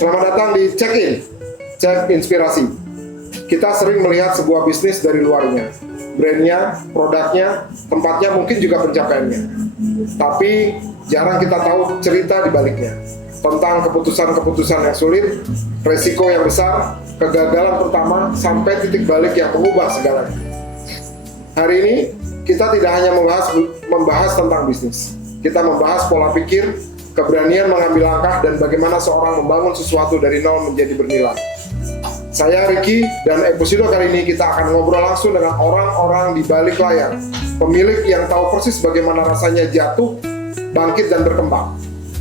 Selamat datang di Check-in, Cek Inspirasi. Kita sering melihat sebuah bisnis dari luarnya, brandnya, produknya, tempatnya, mungkin juga pencapaiannya. Tapi jarang kita tahu cerita di baliknya, tentang keputusan-keputusan yang sulit, resiko yang besar, kegagalan pertama, sampai titik balik yang mengubah segalanya. Hari ini kita tidak hanya membahas tentang bisnis, kita membahas pola pikir, keberanian mengambil langkah, dan bagaimana seorang membangun sesuatu dari nol menjadi bernilai. Saya Ricky, dan episode kali ini kita akan ngobrol langsung dengan orang-orang di balik layar, pemilik yang tahu persis bagaimana rasanya jatuh, bangkit, dan berkembang.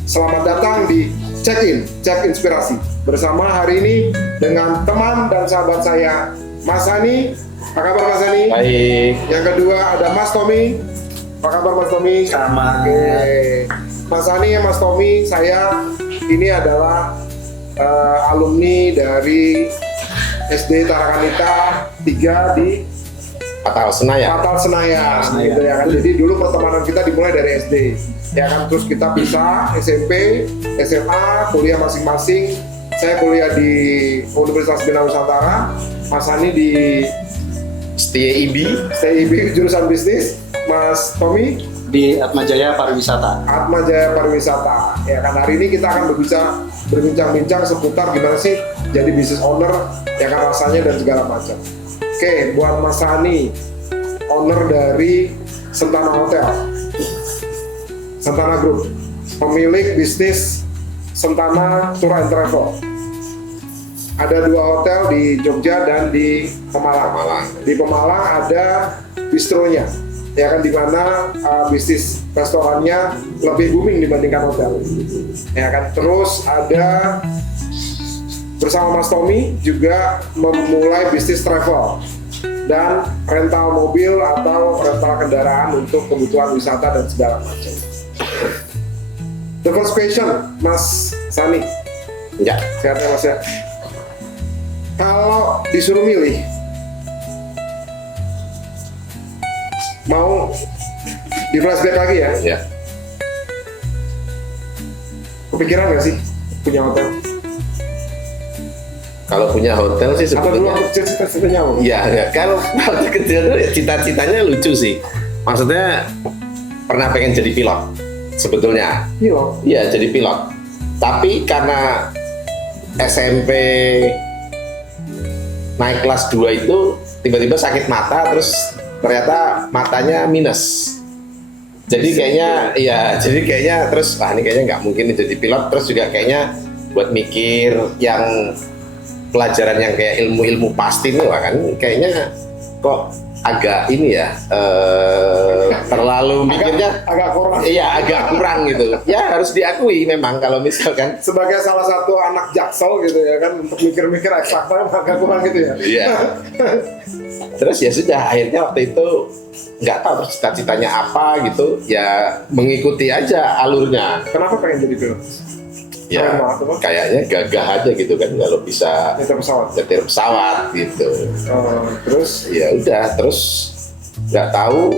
Selamat datang di Check-in, Cek Inspirasi. Bersama hari ini dengan teman dan sahabat saya, Mas Hani. Apa kabar Mas Hani? Baik. Yang kedua ada Mas Tommy. Apa kabar Mas Tommy? Sama. Oke. Mas Hani dan Mas Tommy, saya ini adalah alumni dari SD Tarakanita 3 di Patal Senayan. Patal Senayan, gitu ya kan. Jadi dulu pertemanan kita dimulai dari SD, ya kan. Terus kita pisah SMP, SMA, kuliah masing-masing. Saya kuliah di Universitas Bina Nusantara, Mas Hani di STIB jurusan bisnis, Mas Tommy di Atmajaya Pariwisata. Atmajaya Pariwisata. Ya kan, hari ini kita akan berbincang-bincang seputar gimana sih jadi business owner, ya kan, rasanya dan segala macam. Oke, buat Mas Hani, owner dari Sentana Hotel, Sentana Group, pemilik bisnis Sentana Tour and Travel. Ada 2 hotel di Jogja dan di Pemalang. Di Pemalang ada bistronya, ya kan, di mana bisnis restorannya lebih booming dibandingkan hotel, ya kan. Terus ada bersama Mas Tommy juga memulai bisnis travel dan rental mobil atau rental kendaraan untuk kebutuhan wisata dan segala macam. The first question, Mas Sani. Ya. Sehat ya Mas ya. Kalau disuruh milih, mau di flashback lagi ya? Ya. Kepikiran nggak sih punya hotel? Kalau punya hotel sih Atau dulu sebetulnya. cita-citanya apa? Iya, enggak. Kalau waktu kecil tuh cita-citanya lucu sih. Maksudnya pernah pengen jadi pilot sebetulnya. Pilot. Iya, jadi pilot. Tapi karena SMP naik kelas 2 itu tiba-tiba sakit mata, terus ternyata matanya minus. Jadi kayaknya terus ini kayaknya nggak mungkin jadi pilot. Terus juga kayaknya buat mikir yang pelajaran yang kayak ilmu-ilmu pasti nih, kan kayaknya kok agak ini ya, terlalu mikirnya agak kurang. Iya, agak kurang gitu. Ya harus diakui memang kalau misalkan Sebagai salah satu anak Jaksel gitu ya kan, untuk mikir-mikir eksakta agak kurang gitu ya. iya. Terus ya sudah, akhirnya waktu itu nggak tahu terus cita-citanya apa gitu, ya mengikuti aja alurnya. Kenapa pengen jadi pilot? Ya Keren banget, Bang. kayaknya gagah aja gitu kan kalau bisa Nyetir pesawat. nyetir pesawat gitu. Terus Ya udah, terus nggak tahu,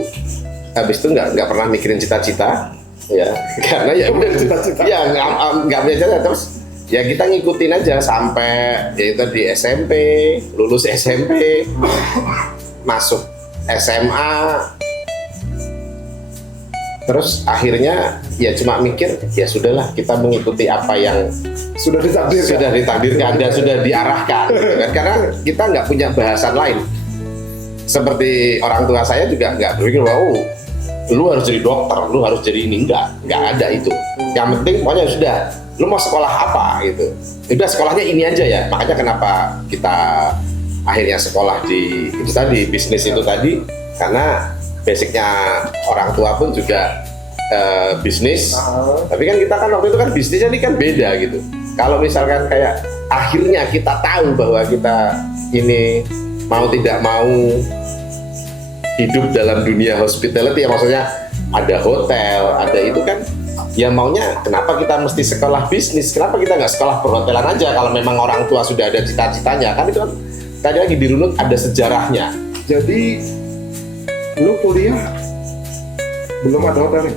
habis itu nggak pernah mikirin cita-cita ya, karena ya udah Cita-cita. ya nggak punya cita, terus ya kita ngikutin aja sampai ya itu di SMP, lulus SMP, masuk SMA, terus akhirnya ya cuma mikir ya sudahlah, kita mengikuti apa yang sudah ditakdirkan dan sudah diarahkan gitu kan. Karena kita nggak punya bahasan lain. Seperti orang tua saya juga nggak berpikir wow, lu harus jadi dokter, lu harus jadi ini, nggak ada itu. Yang penting pokoknya sudah, lu mau sekolah apa gitu, udah sekolahnya ini aja ya. Makanya kenapa kita akhirnya sekolah di itu tadi, bisnis itu tadi, karena basicnya orang tua pun juga bisnis. Tapi kan kita kan waktu itu kan bisnisnya ini kan beda gitu. Kalau misalkan kayak akhirnya kita tahu bahwa kita ini mau tidak mau hidup dalam dunia hospitality, ya maksudnya ada hotel, ada itu kan, ya maunya kenapa kita mesti sekolah bisnis, kenapa kita nggak sekolah perhotelan aja kalau memang orang tua sudah ada cita-citanya, kan itu kan tadi lagi dirunut ada sejarahnya. Jadi lu kuliah belum ada hotel nih?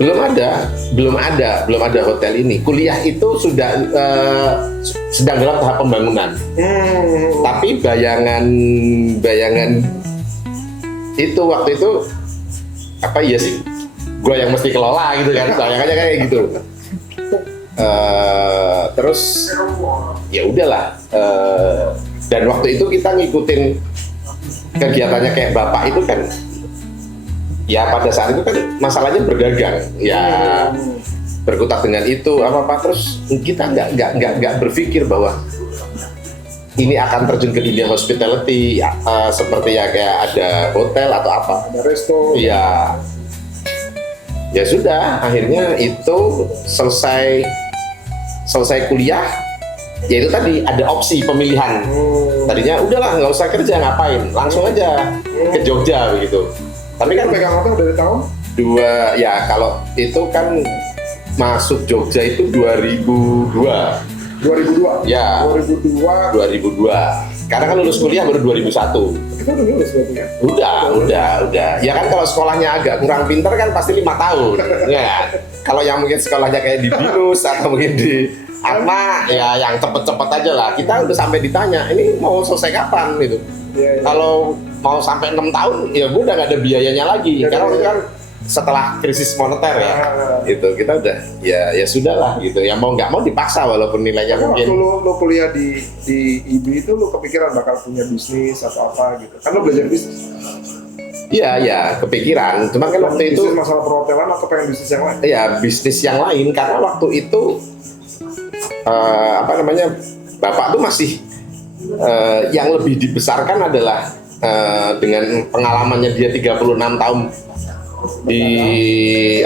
belum ada hotel ini. Kuliah itu sudah sedang dalam tahap pembangunan. Tapi bayangan itu waktu itu apa ya sih? Gue yang mesti kelola gitu kan, bayangannya kayak gitu. Terus ya udahlah. Dan waktu itu kita ngikutin kegiatannya kayak bapak itu kan. Ya pada saat itu kan masalahnya berdagang, ya berkutat dengan itu apa terus kita nggak berpikir bahwa ini akan terjun ke dunia hospitality seperti ya kayak ada hotel atau apa, ada resto. Ya sudah akhirnya itu selesai kuliah, ya itu tadi ada opsi pemilihan. Tadinya udahlah nggak usah kerja ngapain, langsung aja ke Jogja begitu. Tapi kan pegang hotel dari tahun? Ya kalau itu kan masuk Jogja itu 2002. 2002? Ya. 2002. Karena kan lulus kuliah baru 2001. Kita udah lulus berarti ya? Udah. Ya kan kalau sekolahnya agak kurang pintar kan pasti 5 tahun. Ya kan? Kalau yang mungkin sekolahnya kayak di BINUS atau mungkin di apa ya yang cepet-cepet aja lah. Kita udah sampai ditanya, ini mau selesai kapan gitu. Ya. Kalau mau sampai 6 tahun, ya gue udah gak ada biayanya lagi. Karena waktu itu kan setelah krisis moneter ya, itu kita udah ya sudahlah gitu. Ya mau nggak mau dipaksa walaupun nilainya mungkin. Mungkin. Waktu lo kuliah di IB itu lo kepikiran bakal punya bisnis atau apa gitu? Kan lo belajar bisnis. Iya kepikiran. Cuma kan waktu itu bisnis masalah perhotelan atau pengen bisnis yang lain? Iya bisnis yang lain karena waktu itu bapak tuh masih yang lebih dibesarkan adalah dengan pengalamannya dia 36 tahun di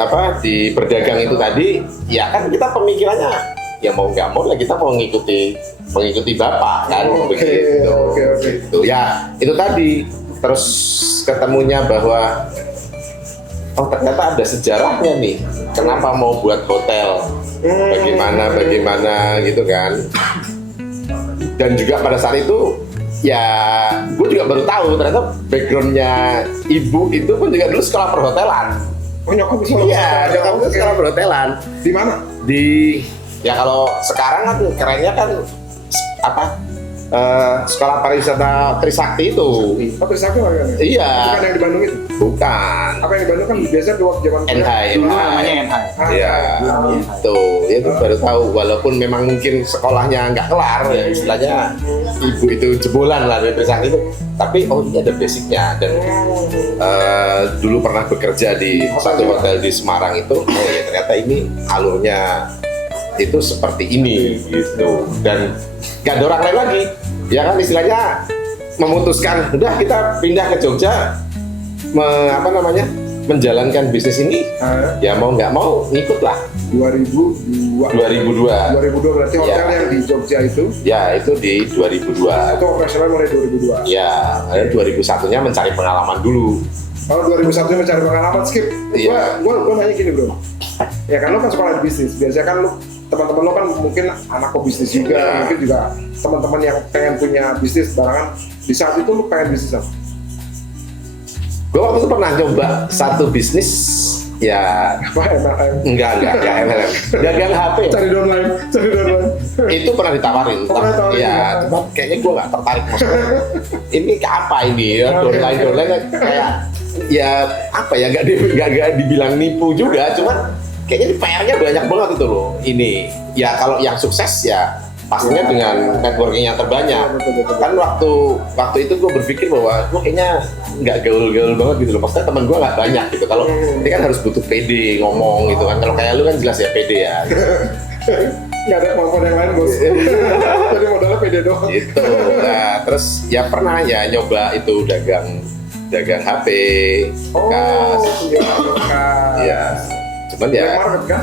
berdagang itu tadi, ya kan kita pemikirannya ya mau nggak mau lah kita mau mengikuti bapak kan. Begitu. Gitu. Ya itu tadi terus ketemunya bahwa ternyata ada sejarahnya nih kenapa mau buat hotel, bagaimana gitu kan. Dan juga pada saat itu ya gue juga baru tahu ternyata backgroundnya ibu itu pun juga dulu sekolah perhotelan. Oh nyokap sekolah? Iya, nyokap itu sekolah perhotelan. Di mana? Ya kalau sekarang kan kerennya kan sekolah pariwisata Trisakti itu. Oh Trisakti kan? Iya. Bukan yang di Bandung itu? Bukan. Apa yang di Bandung kan biasa waktu zaman dulu namanya NHI. Iya, itu baru tahu walaupun memang mungkin sekolahnya nggak kelar ya istilahnya ibu itu jebolan lah dari Trisakti itu. Tapi ini ada basicnya dan dulu pernah bekerja di satu hotel di Semarang itu. Ya ternyata ini alurnya itu seperti ini gitu dan nggak ada orang lain lagi. Ya kan istilahnya memutuskan udah kita pindah ke Jogja menjalankan bisnis ini. Ya mau nggak mau ngikut lah. 2002 berarti hotel yang di Jogja itu? Ya itu di 2002. Itu operasional mulai 2002? Ya 2001-nya mencari pengalaman dulu. Kalau 2001 mencari pengalaman skip. Gua nanya gini bro. Ya kan lo kan sekolah di bisnis. Biasanya kan lo teman-teman lo kan mungkin anak pebisnis juga, mungkin juga teman-teman yang pengen punya bisnis barangan. Di saat itu lo pengen bisnis apa? Gue waktu itu pernah coba satu bisnis ya MLM? Enggak MLM. Dagang HP. Cari downline. Itu pernah ditawarin. Ya, cuma kayaknya gue nggak tertarik maksudnya. Ini apa ini ya downline kayak ya apa ya nggak dibilang nipu juga, cuma kayaknya PR-nya banyak banget itu loh. Ini ya kalau yang sukses ya pastinya dengan networking yang terbanyak. Kan waktu itu gue berpikir bahwa gue kayaknya nggak gaul-gaul banget gitu loh. Maksudnya teman gue nggak banyak gitu. Kalau ini kan harus butuh PD ngomong gitu kan. Kalau kayak lu kan jelas ya PD ya. Nggak ada kemampuan yang lain bos. Jadi modalnya PD doang. Gitu. Nah, terus ya pernah ya nyoba itu dagang HP, kas. Ya. Cuman ya. Market kan?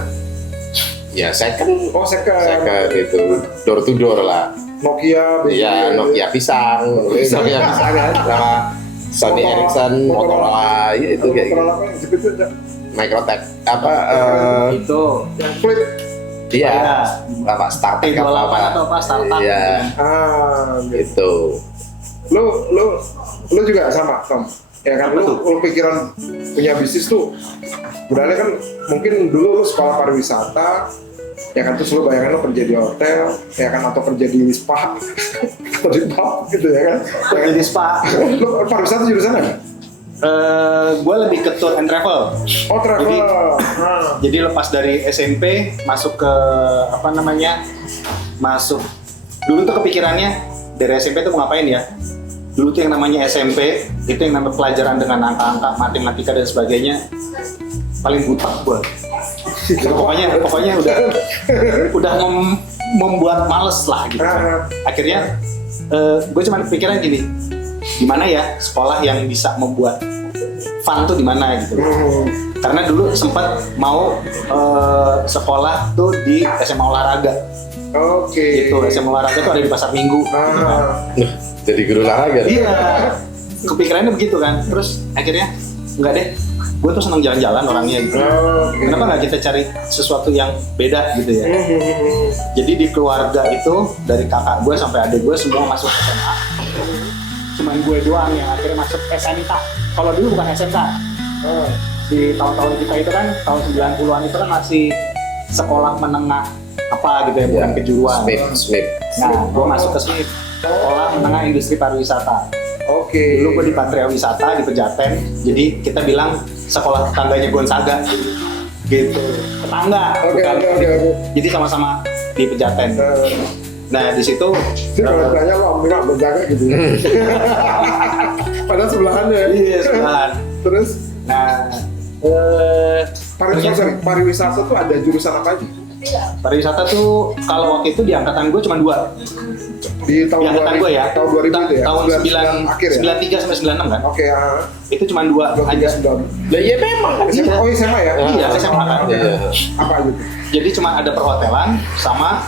Ya second itu door to door lah. Nokia. Iya Nokia pisang kan sama Sony Ericsson, Motorola itu kayak gitu. Microtech itu yang flip. Iya. Apa startup atau apa startup? Iya. Gitu. Itu. Lu juga sama Tom? Ya kan, Apa lu pikiran punya bisnis tuh, sebenarnya kan mungkin dulu lu sekolah pariwisata, ya kan, terus lu bayangkan lu kerja di hotel, ya kan, atau kerja di spa, atau di pub gitu ya kan. Jadi spa. Lu pariwisata jurusan apa? Gue lebih ke tour and travel. Oh, travel. Jadi lepas dari SMP masuk ke masuk dulu tuh kepikirannya dari SMP tuh mau ngapain ya? Dulu tuh yang namanya SMP itu yang namanya pelajaran dengan angka-angka, matematika dan sebagainya paling buta gue. Pokoknya udah membuat males lah gitu. Akhirnya gue cuma pikiran gini, gimana ya sekolah yang bisa membuat fun tuh di mana gitu. Karena dulu sempat mau sekolah tuh di SMA olahraga. Oke. Gitu, SMA olahraga tuh ada di Pasar Minggu. Jadi guru olahraga. Iya. Kepikirannya begitu kan. Terus akhirnya enggak deh. Gue tuh seneng jalan-jalan orangnya gitu. Kenapa nggak kita cari sesuatu yang beda gitu ya? Jadi di keluarga itu dari kakak gue sampai adik gue semua masuk SMA. Cuman gue doang yang akhirnya masuk SMK. Kalau dulu bukan SMK. Di tahun-tahun kita itu kan tahun 90-an itu kan masih sekolah menengah apa gitu ya, bukan kejuruan. Smith. Nah, gue masuk ke SMIP, sekolah menengah industri pariwisata. Oke. Dulu gue di Patria Wisata di Pejaten, jadi kita bilang sekolah tetangganya Gonzaga gitu, tetangga. Oke. Jadi sama-sama di Pejaten. Nah di situ Jadi kalau ditanya lo ambil Gonzaga gitu. Padahal sebelahannya ya. iya sebelahan. Terus Nah pariwisata tuh ada jurusan apa aja? pariwisata tuh kalau waktu itu di angkatan gue cuma 2. Di tahun Di angkatan gue ya, tahun 2000 itu ya? tahun 9 akhir ya? 93 sampai 96 kan? Oke, Itu cuma 2 aja. 29. Lah iya memang kan. SMA, oh SMA ya? Iya, SMA kan. Iya. Apa gitu? Jadi cuma ada perhotelan sama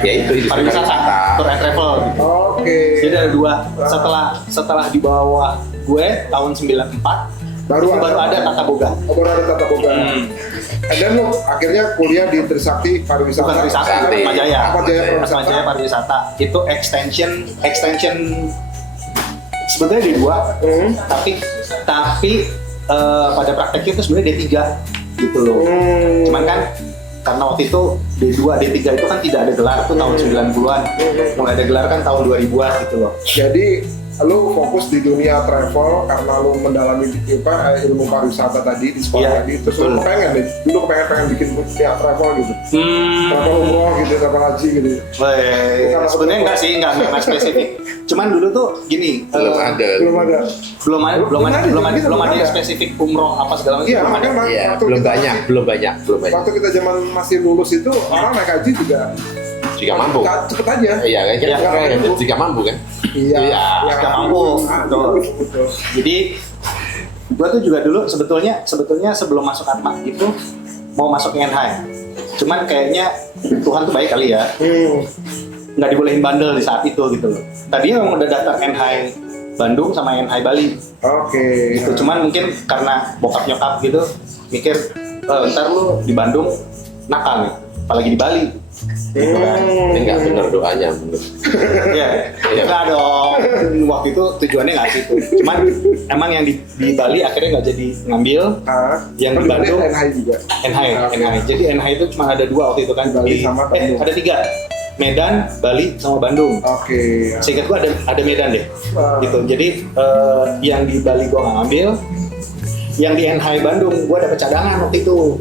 Ya itu pariwisata, tour and travel gitu. Oke. Jadi ada 2. Setelah di bawah gue tahun 94 Baru ada Tata Boga. Baru ada Tata Boga. Dan lo akhirnya kuliah di Trisakti Pariwisata. Bukan Trisakti, Trisakti. Atmajaya. Atmajaya Pariwisata. Itu extension sebetulnya D2, tapi pada prakteknya itu sebenarnya D3 gitu loh. Cuman kan karena waktu itu D2, D3 itu kan tidak ada gelar tuh tahun 90-an. Mulai ada gelar kan tahun 2000-an gitu loh. Jadi lu fokus di dunia travel karena lu mendalami ilmu pariwisata tadi di sekolah Iya, tadi, terus lu betul. pengen bikin dunia travel gitu, travel umroh gitu, travel haji gitu. Sebenarnya enggak sih, enggak spesifik. Cuman dulu tuh gini, Belum ada. Belum ada. yang spesifik umroh apa segala macam. Iya, belum ada. makanya Iya, waktu belum kita banyak. waktu kita zaman masih lulus itu orang naik haji juga Jika mampu. cepet aja. Iya kan Iya, keren. Jika mampu kan. Iya, jika mampu. Betul. Jadi gua tuh juga dulu sebetulnya sebelum masuk Atma itu mau masuk NHI. Cuman kayaknya Tuhan tuh baik kali ya. Nggak dibolehin bandel di saat itu gitu loh. Tadinya memang udah daftar NHI Bandung sama NHI Bali. Oke. Gitu. Cuman mungkin karena bokap nyokap gitu mikir ntar lu di Bandung nakal nih, apalagi di Bali. Gitu kan. Ini nggak benar doanya. Bener. Iya, enggak dong. Waktu itu tujuannya nggak situ. Cuman emang yang di Bali akhirnya nggak jadi ngambil. Yang di Bandung NHI juga. NHI. Jadi NHI itu cuma ada 2 waktu itu kan. Bali sama Bandung. Ada 3. Medan, Bali, sama Bandung. Oke. Seingat gua ada Medan deh. Gitu. Jadi yang di Bali gua nggak ngambil. Yang di NHI Bandung gua dapet cadangan waktu itu.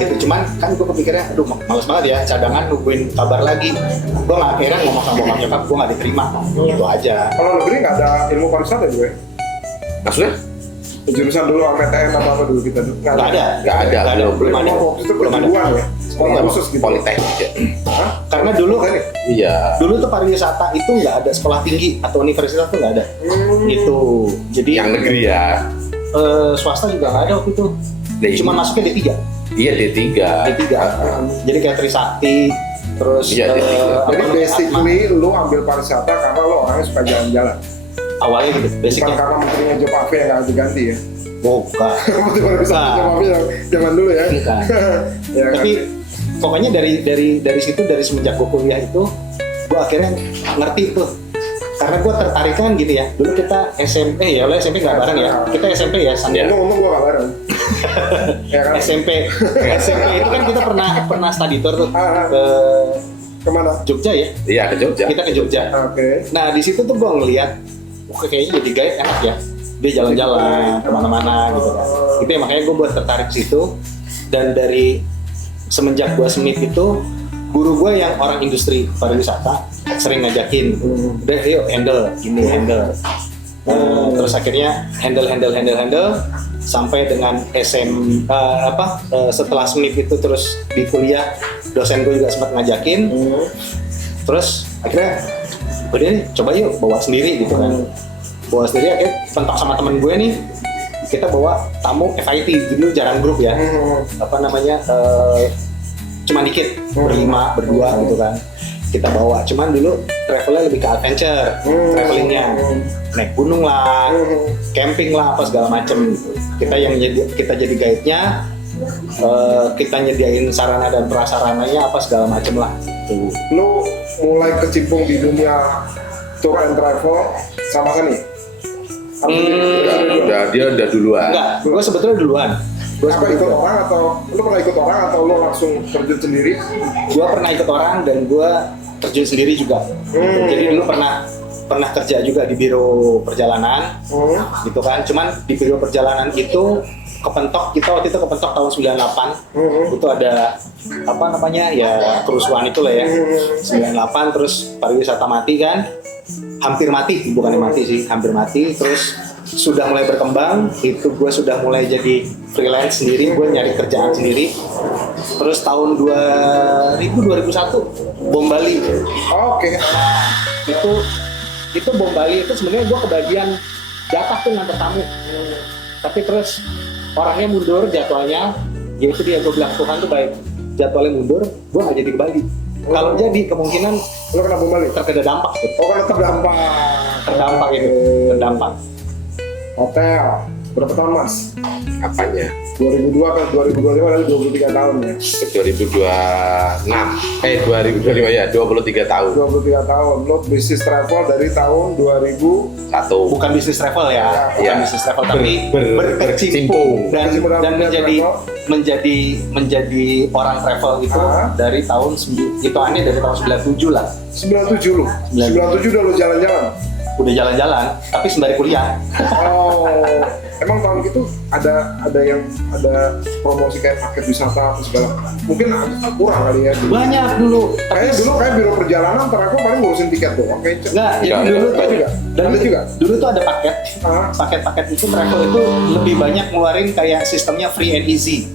Gitu. Cuman kan gua kepikirannya aduh males banget ya cadangan nungguin kabar lagi. Gua nggak akhirnya ngomong sama bokap nyokap gua nggak diterima. Gitu aja. Kalau negeri nggak ada ilmu pariwisata juga ya? Maksudnya? Jurusan dulu AMTN apa dulu kita tuh? Nggak ada. Nggak ada. Belum ada. Waktu itu Belum ada. kejuruan ya? Sekolah khusus gitu? Politeknik ya. Hah? Karena dulu Iya. dulu tuh pariwisata itu nggak ada sekolah tinggi atau universitas tuh nggak ada. Gitu. Jadi Yang negeri ya. swasta juga nggak ada waktu itu. D3. Cuma masuknya D3. Iya D3. Jadi kayak Trisakti, terus Iya, D3. Jadi basically lu ambil pariwisata karena lu orangnya suka jalan-jalan. awalnya gitu, Bukan basicnya. karena menterinya Job Ave yang nggak diganti ya. Bukan. Menteri pariwisata Bukan. Job Ave yang zaman dulu ya. Bukan. Ya kan? Tapi pokoknya dari situ, dari semenjak gue kuliah itu, gue akhirnya ngerti tuh karena gue tertarik kan gitu ya. Dulu kita SMP ya, oleh SMP nggak bareng ya. Kita SMP ya, Iya. Ngomong gue gak bareng. Ya kan? SMP itu kan kita pernah study tour tuh Ah. ke Kemana? Jogja ya. Iya ke Jogja. Kita ke Jogja. Oke. Nah di situ tuh gue ngeliat, kayaknya jadi guide enak ya. Dia jalan-jalan kemana-mana gitu kan. Itu ya makanya gue buat tertarik situ. Dan dari semenjak gue semit itu, guru gue yang orang industri pariwisata sering ngajakin, udah yuk handle, ini handle. Terus akhirnya handle sampai dengan setelah semit itu terus di kuliah dosen gue juga sempat ngajakin. Terus akhirnya udah nih coba yuk bawa sendiri gitu kan. Bawa sendiri akhirnya pentok sama temen gue nih, kita bawa tamu FIT, dulu jarang grup ya, cuma dikit, berlima, berdua gitu kan, kita bawa, cuman dulu travelnya lebih ke adventure, travelingnya, naik gunung lah, camping lah, apa segala macem, kita jadi guide-nya, kita nyediain sarana dan prasarananya apa segala macem lah. Tuh. Lu mulai kecimpung di dunia tour and travel sama Sani? Dia udah duluan. Enggak, gue sebetulnya duluan. Apa ikut orang atau lu pernah ikut orang atau lu langsung terjun sendiri? Gue pernah ikut orang dan gue terjun sendiri juga. Jadi dulu pernah kerja juga di biro perjalanan, gitu kan. Cuman di biro perjalanan itu kepentok, kita waktu itu kepentok tahun 98. Itu ada apa namanya ya kerusuhan itulah ya. 98 terus pariwisata mati kan. Hampir mati, bukannya mati sih, hampir mati. Terus sudah mulai berkembang, itu gue sudah mulai jadi freelance sendiri, gue nyari kerjaan sendiri. Terus tahun 2001 bom Bali. Oke. Nah, itu bom Bali itu sebenarnya gue kebagian jatah tuh nganter tamu. Tapi terus orangnya mundur jadwalnya, yaitu dia gue bilang Tuhan tuh baik, jadwalnya mundur, gue nggak jadi ke Bali. Kalau jadi kemungkinan Lu kena bom Bali? terkena dampak tuh. Oh, kena terdampak. Terdampak. Hotel. Berapa tahun, Mas? Apanya? 2002 ke 2025 adalah 23 tahun ya. 2025 ya, 23 tahun. 23 tahun. Lo bisnis travel dari tahun 2000. Satu. Bukan bisnis travel ya, bukan Ya. bisnis travel tapi berkecimpung. dan Berkecimpung menjadi orang travel itu dari tahun hitungannya dari tahun 97 lah. 97 lu. 97 udah lo jalan-jalan. Udah jalan-jalan, tapi sembari kuliah. Oh, emang tahun gitu ada promosi kayak paket wisata atau segala. Mungkin kurang kali ya. Banyak dulu. Kayaknya dulu kayak biro perjalanan, ntar aku paling ngurusin tiket doang. Enggak, jadi Enggak, dulu ada juga. Ada juga. Dulu tuh ada paket. Ah. Paket-paket itu travel itu lebih banyak ngeluarin kayak sistemnya free and easy.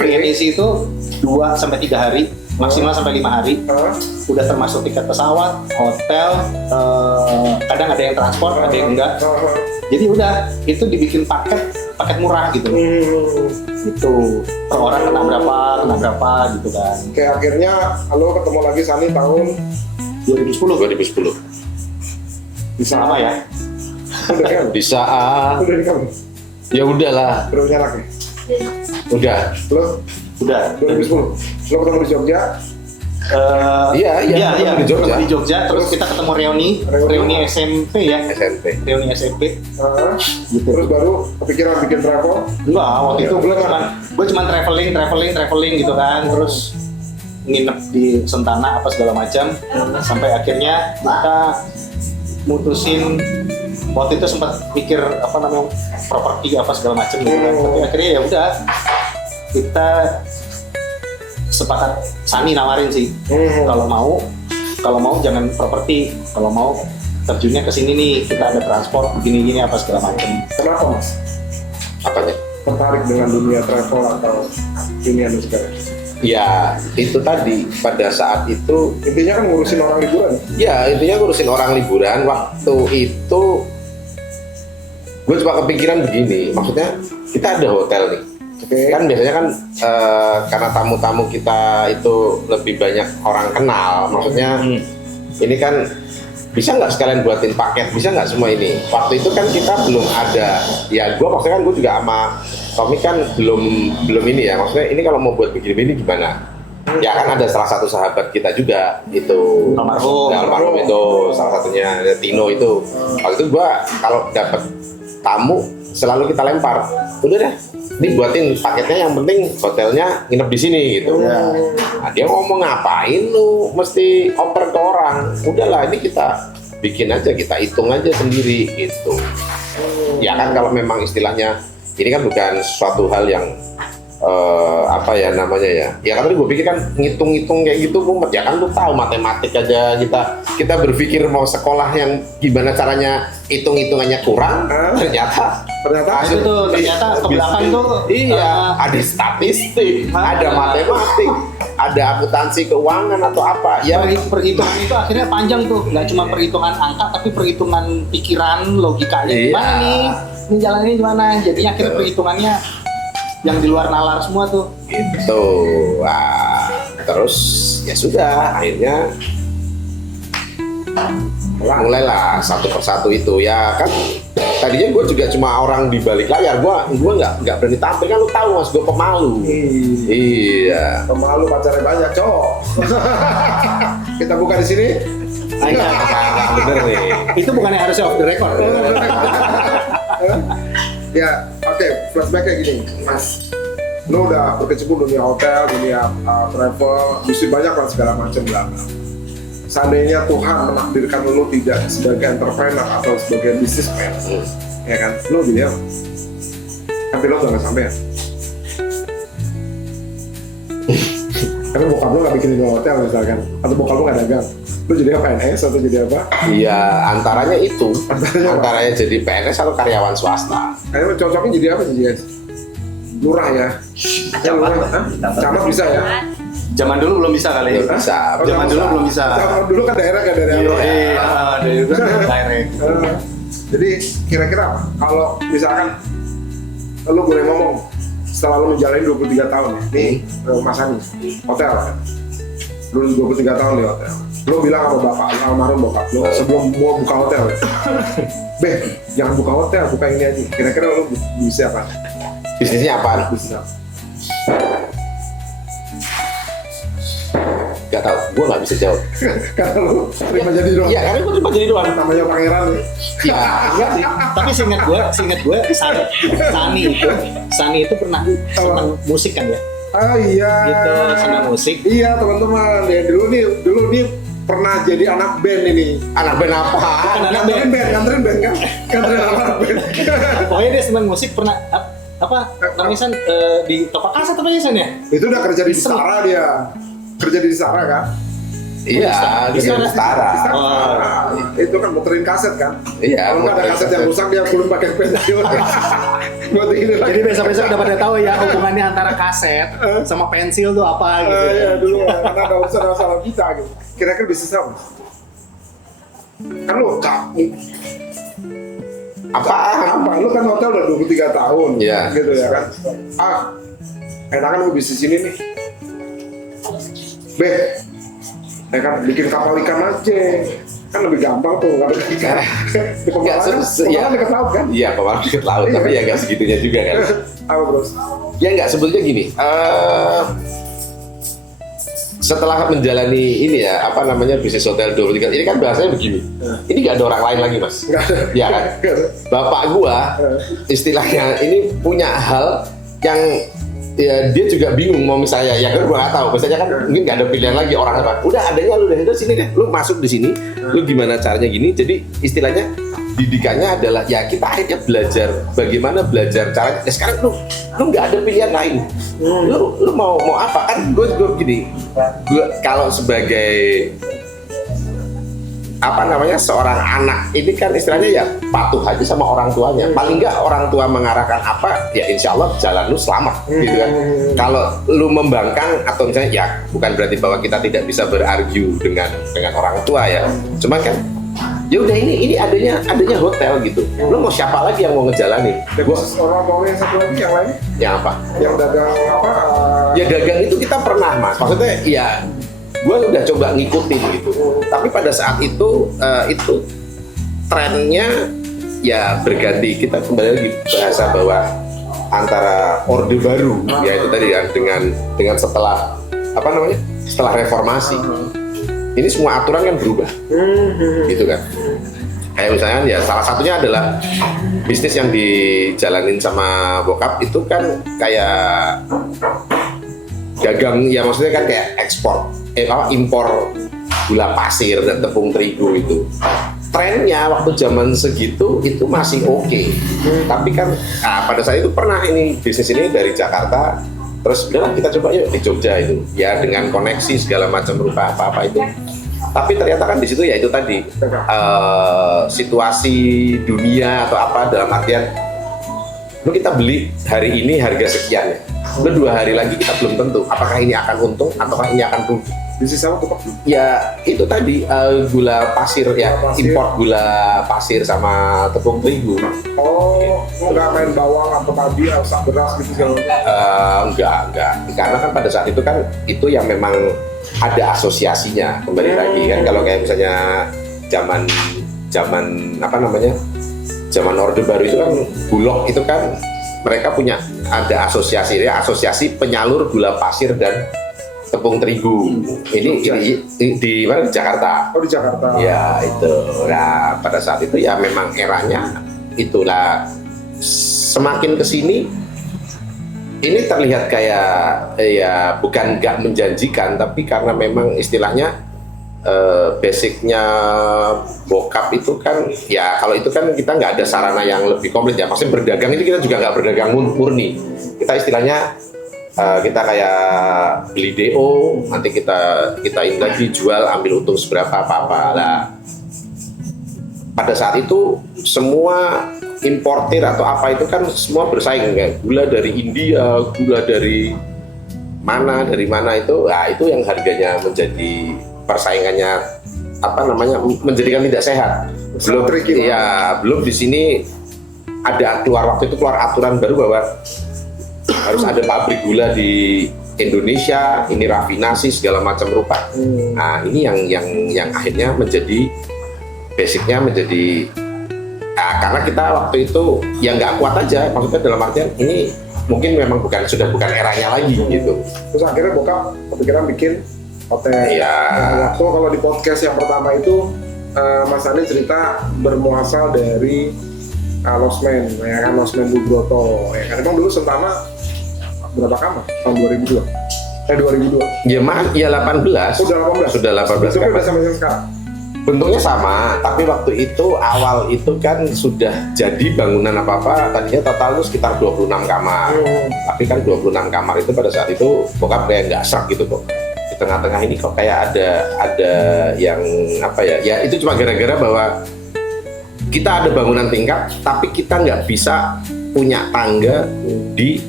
Free and easy itu 2 sampai 3 hari, maksimal sampai 5 hari. Udah termasuk tiket pesawat, hotel, kadang ada yang transport, ada yang enggak. Jadi udah itu dibikin paket murah gitu. Gitu. Per orang kena berapa gitu kan. Kayak akhirnya lo ketemu lagi Sani tahun 2010. bisa Sama ya. Udah kan? Bisa. Udah di kamu. Ya udahlah. Udah punya anak ya? Udah. Lo Udah. 2010. Lo ketemu di Jogja. Iya, ketemu di Jogja. di Jogja. Terus kita ketemu reuni SMP ya. SMP. Reuni SMP. Gitu. Terus baru kepikiran bikin travel. Enggak, waktu itu gue cuman traveling gitu kan, terus nginep di Sentana apa segala macam, sampai akhirnya kita mutusin waktu itu sempat mikir apa namanya properti apa segala macam gitu kan, tapi akhirnya ya udah kita sepakat Sani nawarin sih kalau mau jangan properti, kalau mau terjunnya ke sini nih, kita ada transport gini apa segala macam. Kenapa, Mas? Apanya? Tertarik dengan dunia travel atau dunia sekarang? Ya, itu tadi pada saat itu Intinya kan ngurusin orang liburan. ya intinya ngurusin orang liburan. Waktu itu gue cuma kepikiran begini, maksudnya kita ada hotel nih. Oke. Kan biasanya kan karena tamu-tamu kita itu lebih banyak orang kenal, maksudnya ini kan bisa nggak sekalian buatin paket, bisa nggak semua ini. Waktu itu kan kita belum ada, ya gue maksudnya kan gue juga sama Tommy kan belum ini ya, maksudnya ini kalau mau buat begini gimana. Ya kan ada salah satu sahabat kita juga itu Almarhum. Ya, almarhum itu salah satunya Tino itu. Waktu itu gua kalau dapat tamu selalu kita lempar. Udah deh, ini buatin paketnya, yang penting hotelnya nginep di sini gitu. Nah, dia ngomong, ngapain lu mesti oper ke orang? Udahlah, ini kita bikin aja, kita hitung aja sendiri gitu. Ya kan kalau memang istilahnya ini kan bukan suatu hal yang apa ya namanya ya kan tadi gue pikir kan ngitung-ngitung kayak gitu mumet ya kan, lu tahu matematik aja kita berpikir mau sekolah yang gimana caranya hitung-hitungannya kurang, ternyata Itu tuh ternyata ke belakang tuh iya ada statistik, ada matematik, ada akuntansi keuangan atau apa ya. perhitungan itu akhirnya panjang tuh, nggak cuma perhitungan angka tapi perhitungan pikiran, logikanya Iya. gimana nih, ini jalannya gimana, jadinya akhirnya perhitungannya yang di luar nalar semua tuh. Gitu. Wah, terus ya sudah akhirnya mulailah satu persatu itu ya kan. Tadinya gue juga cuma orang di balik layar, gue nggak berani tampil kan, lu tahu mas gue pemalu. Iya. Pemalu pacarnya banyak, cowok. Kita buka di sini. Bener nih. Itu bukannya harusnya off the record. Ya, oke, flashback kayak gini, Mas. Lo udah berkecimpung dunia hotel, dunia travel, bisnis banyak lah segala macam lah. Seandainya Tuhan menakdirkan lo tidak sebagai entrepreneur atau sebagai businessman, ya kan, lo jadi apa? Tapi lo nggak sampai ya? Karena bokap lo nggak bikin dunia hotel misalkan, atau bokap lo nggak dagang, lo jadi apa, PNS atau jadi apa? Iya, antaranya itu. Antaranya jadi PNS atau karyawan swasta. Kayaknya cocoknya jadi apa sih, guys? Lurah ya? Camat, Lurah, hah? Camat bisa ya? Zaman dulu belum bisa kali. Belum bisa. Oh, Zaman dulu belum bisa. Zaman dulu kan daerah kan daerah. Dari itu direct. Jadi kira-kira apa? Kalau misalkan lo boleh ngomong setelah lo menjalani 23 tahun nih Mas Ani, hotel ya? Dulu 23 tahun di hotel. Lo bilang sama bapak, almarhum bokap lo sebelum mau buka hotel ya? Beh, jangan buka hotel, buka ini aja. Kira-kira lo bisa apa? Bisnisnya apa? Bisa apa? Gak tau, gue gak bisa jawab. Karena lo terima jadi doang. Iya, karena gue cuma jadi doang. Namanya pangeran nih. Ya, Enggak sih. Tapi seingat gue Sani itu pernah senang musik kan ya? Ah iya. Gitu, senang musik. Iya teman-teman, ya dulu nih pernah jadi anak band ini. anak band apa? Bukan anak Nganterin band. band kan? Nganterin anak band. Pokoknya dia senang musik, pernah apa namanya San, di toko kaset apa ya San ya? Itu udah kerja di Setara dia. Kerja di Setara kan? Iya, Di di Setara. Itu kan muterin kaset kan? Iya, Kalau nggak ada muterin kaset yang kaset. rusak dia belum pakai pensil. Buat ini lagi. Jadi besok-besok udah pada tahu ya hubungannya antara kaset sama pensil tuh apa gitu. Iya dulu karena ada urusan masalah kita gitu. Kira-kira bisnis apa? Kan lo apa? Lu kan hotel udah 23 tahun, Iya. gitu ya kan? Enakan gue bisnis ini nih. Ya kan bikin kapal ikan aja, kan lebih gampang tuh nggak ada ikan. Di Pemalang kan dekat laut kan? Iya, Pemalang dekat laut, tapi ya nggak segitunya juga kan. Apa terus? Ya nggak, sebetulnya gini. Setelah menjalani ini ya, apa namanya, bisnis hotel 23, ini kan bahasanya begini. Ini nggak ada orang lain lagi, Mas. Nggak ada. Ya kan? Nggak ada. Bapak gua istilahnya ini punya hal yang ya dia juga bingung mau misalnya, ya kan gua nggak tahu. Misalnya kan mungkin nggak ada pilihan lagi, orang apa. Udah adanya lu udah sini deh, lu masuk di sini, lu gimana caranya gini. Jadi istilahnya didikannya adalah ya kita akhirnya belajar bagaimana belajar caranya. Ya sekarang lu nggak ada pilihan lain. Lu mau apa kan? Gue gini, gue kalau sebagai apa namanya seorang anak ini kan istilahnya ya patuh aja sama orang tuanya. Paling nggak orang tua mengarahkan apa, ya insya Allah jalan lu selamat gitu kan. Kalau lu membangkang atau misalnya ya bukan berarti bahwa kita tidak bisa berargu dengan orang tua ya. Cuman kan ya udah ini adanya hotel gitu. Lu mau siapa lagi yang mau ngejalanin? Dan bisnis orang tua yang satu lagi yang lain, Yang apa? yang dagang apa? Ya dagang itu kita pernah, Mas. Maksudnya ya gue udah coba ngikutin gitu. Tapi pada saat itu trennya ya berganti. Kita kembali lagi bahasa bahwa antara orde baru ya itu tadi kan dengan setelah apa namanya setelah reformasi. Ini semua aturan kan berubah, gitu kan. Kayak misalnya ya salah satunya adalah bisnis yang dijalanin sama bokap itu kan kayak dagang, ya maksudnya kan kayak impor gula pasir dan tepung terigu itu. Trennya waktu zaman segitu itu masih oke. Tapi kan pada saat itu pernah ini bisnis ini dari Jakarta, terus udahlah kita coba yuk di Jogja itu, ya dengan koneksi segala macam rupa apa itu. Tapi ternyata kan di situ ya itu tadi situasi dunia atau apa dalam artian, lu kita beli hari ini harga sekian ya, lu 2 hari lagi kita belum tentu apakah ini akan untung ataukah ini akan rugi. Bisnis apa tuh Pak? Ya itu tadi gula pasir ya, import gula pasir sama tepung terigu. Oh, nggak main bawang atau padi atau beras gitu segala macam? Enggak. Karena kan pada saat itu kan itu yang memang ada asosiasinya kembali lagi kan. Kalau kayak misalnya zaman apa namanya, zaman Orde Baru itu kan Bulog itu kan mereka punya ada asosiasi ya, asosiasi penyalur gula pasir dan tepung terigu. Ini di mana? Di Jakarta. Oh, di Jakarta. Ya itu. Nah pada saat itu ya memang eranya itulah. Semakin kesini ini terlihat kayak ya bukan nggak menjanjikan, tapi karena memang istilahnya basicnya bokap itu kan ya kalau itu kan kita nggak ada sarana yang lebih komplit ya. Maksudnya berdagang ini kita juga nggak berdagang murni. Kita istilahnya kita kayak beli DO, nanti kita ini lagi jual, ambil untung seberapa apa-apa lah. Pada saat itu semua importir atau apa itu kan semua bersaing, kayak gula dari India, gula dari mana itu, nah itu yang harganya menjadi persaingannya apa namanya menjadikan tidak sehat. Belum di sini ada waktu itu keluar aturan baru bahwa harus ada pabrik gula di Indonesia, ini rafinasi segala macam rupa. Nah ini yang akhirnya menjadi basicnya menjadi karena kita waktu itu yang nggak kuat aja, maksudnya dalam artian ini mungkin memang sudah bukan eranya lagi gitu. Terus akhirnya bokap kepikiran bikin hotel. Iya. Nah, waktu kalau di podcast yang pertama itu Mas Andi cerita bermuasal dari Losmen, ya kan, Losmen Bubroto. Ya kan, emang dulu Sentana berapa kamar? Tahun 2002. 2002. Ya 18. Sudah 18 Bentuknya kamar. udah sampai sekarang. Bentuknya sama, tapi waktu itu awal itu kan sudah jadi bangunan apa-apa, tadinya total itu sekitar 26 kamar. Tapi kan 26 kamar itu pada saat itu bokap kayak nggak serak gitu kok. Di tengah-tengah ini kok kayak ada yang apa ya? Ya itu cuma gara-gara bahwa kita ada bangunan tingkat, tapi kita nggak bisa punya tangga di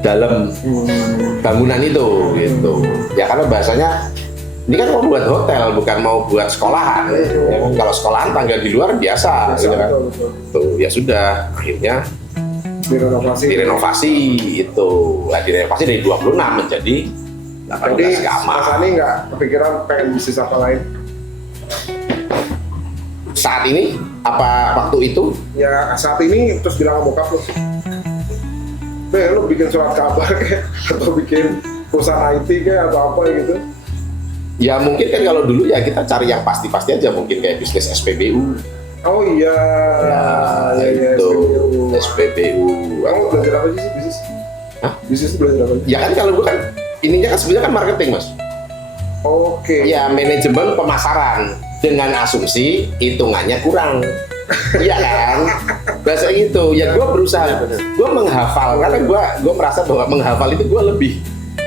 dalam bangunan itu gitu. Ya karena bahasanya ini kan mau buat hotel, bukan mau buat sekolahan. Ya kan? Kalau sekolahan tangga di luar biasa, gitu kan. Tuh, ya sudah, akhirnya direnovasi itu. Nah, direnovasi dari 26 menjadi 18 Jadi kamar. Mas Ani nggak kepikiran pengen bisnis apa lain? Saat ini, apa waktu itu? Ya saat ini terus bilang sama bokap lu, lu bikin surat kabar kayak atau bikin perusahaan IT kayak atau apa gitu? Ya mungkin kan kalau dulu ya kita cari yang pasti-pasti aja, mungkin kayak bisnis SPBU. Oh iya, Ya, itu SPBU. Kamu belajar apa sih bisnis? Hah? Bisnis itu belajar apa sih? Ya kan kalau gue kan ininya kan sebenarnya kan marketing mas. Oke. Ya manajemen pemasaran dengan asumsi hitungannya kurang. Iya kan? Bahasa gitu. Ya gue berusaha, gue menghafal karena gue merasa bahwa menghafal itu gue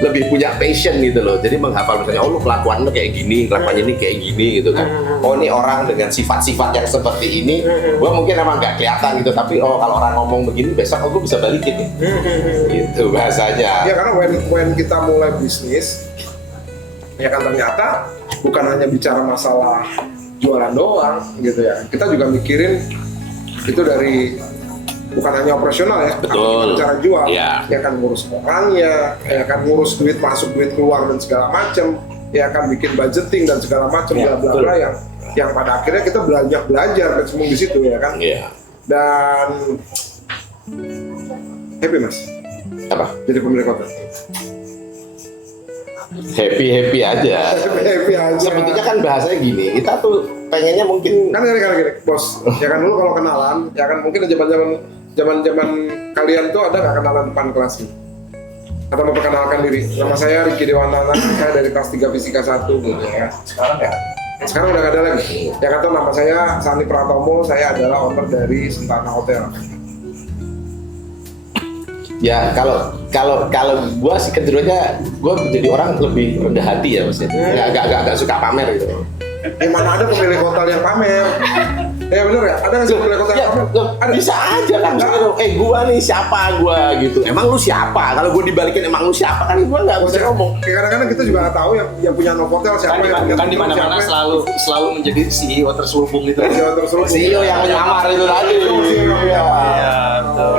lebih punya passion gitu loh. Jadi menghafal misalnya, oh lu kelakuannya kayak gini, kelakuannya ini kayak gini gitu kan. Oh ini orang dengan sifat-sifat yang seperti ini, gue mungkin emang nggak kelihatan gitu. Tapi oh kalau orang ngomong begini, besok gue bisa balikin nih. Gitu bahasanya. Ya karena when kita mulai bisnis, ya kan ternyata bukan hanya bicara masalah jualan doang gitu ya. Kita juga mikirin itu dari bukan hanya operasional ya, Betul. cara jual, Ya. ya kan ngurus orangnya, ya kan ngurus duit masuk duit keluar dan segala macam, ya kan bikin budgeting dan segala macam, Ya, bla bla bla yang pada akhirnya kita belajar semua di situ ya kan. Iya. Dan happy mas, Apa? jadi pemilik hotel. happy aja. Happy aja. Sebetulnya kan bahasanya gini, kita tuh pengennya mungkin Kan gini, bos. Ya kan dulu kalau kenalan, ya kan mungkin zaman kalian tuh ada nggak kenalan depan kelas nih? Atau memperkenalkan diri. Nama saya Riki Dewanana, saya dari kelas 3 Fisika 1 gitu ya. Sekarang ya. Sekarang udah nggak ada lagi. Ya kan tuh nama saya Sani Pratomo, saya adalah owner dari Sentana Hotel. ya kalau gua sih cenderungnya gua jadi orang lebih rendah hati ya maksudnya. Nggak suka pamer gitu. Mana ada pemilik hotel yang pamer? Ya bener ya, ada nggak sih pemilik hotel yang pamer? Ada. Bisa aja kan, gua nih siapa gua gitu. Emang lu siapa? Kalau gua dibalikin emang lu siapa kan gua nggak bisa ngomong. Kadang-kadang kita juga nggak tahu yang punya Novotel siapa, Kan di mana-mana selalu menjadi CEO terselubung gitu. CEO yang menyamar itu tadi. Iya,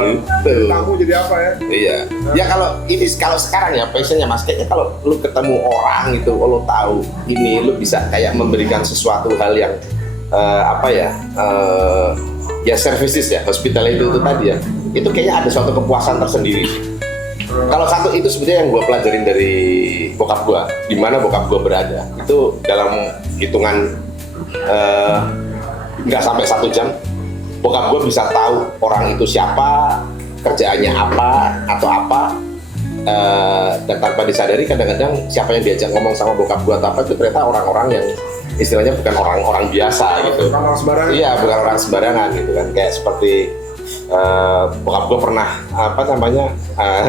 Gitu. Tamu jadi apa ya? Iya. Ya kalau sekarang ya passionnya Mas, kayaknya kalau lu ketemu orang gitu, lu tahu ini lu bisa kayak memberikan sesuatu hal yang ya services ya, hospitality itu tadi ya. Itu kayaknya ada suatu kepuasan tersendiri. Kalau satu itu sebetulnya yang gue pelajarin dari bokap gue, di mana bokap gue berada. Itu dalam hitungan nggak sampai 1 jam, bokap gue bisa tahu orang itu siapa, kerjaannya apa atau apa, dan tanpa disadari kadang-kadang siapa yang diajak ngomong sama bokap gue atau apa itu ternyata orang-orang yang istilahnya bukan orang-orang biasa gitu. Bukan orang sembarangan. Iya, bukan orang sembarangan gitu kan. Kayak seperti bokap gue pernah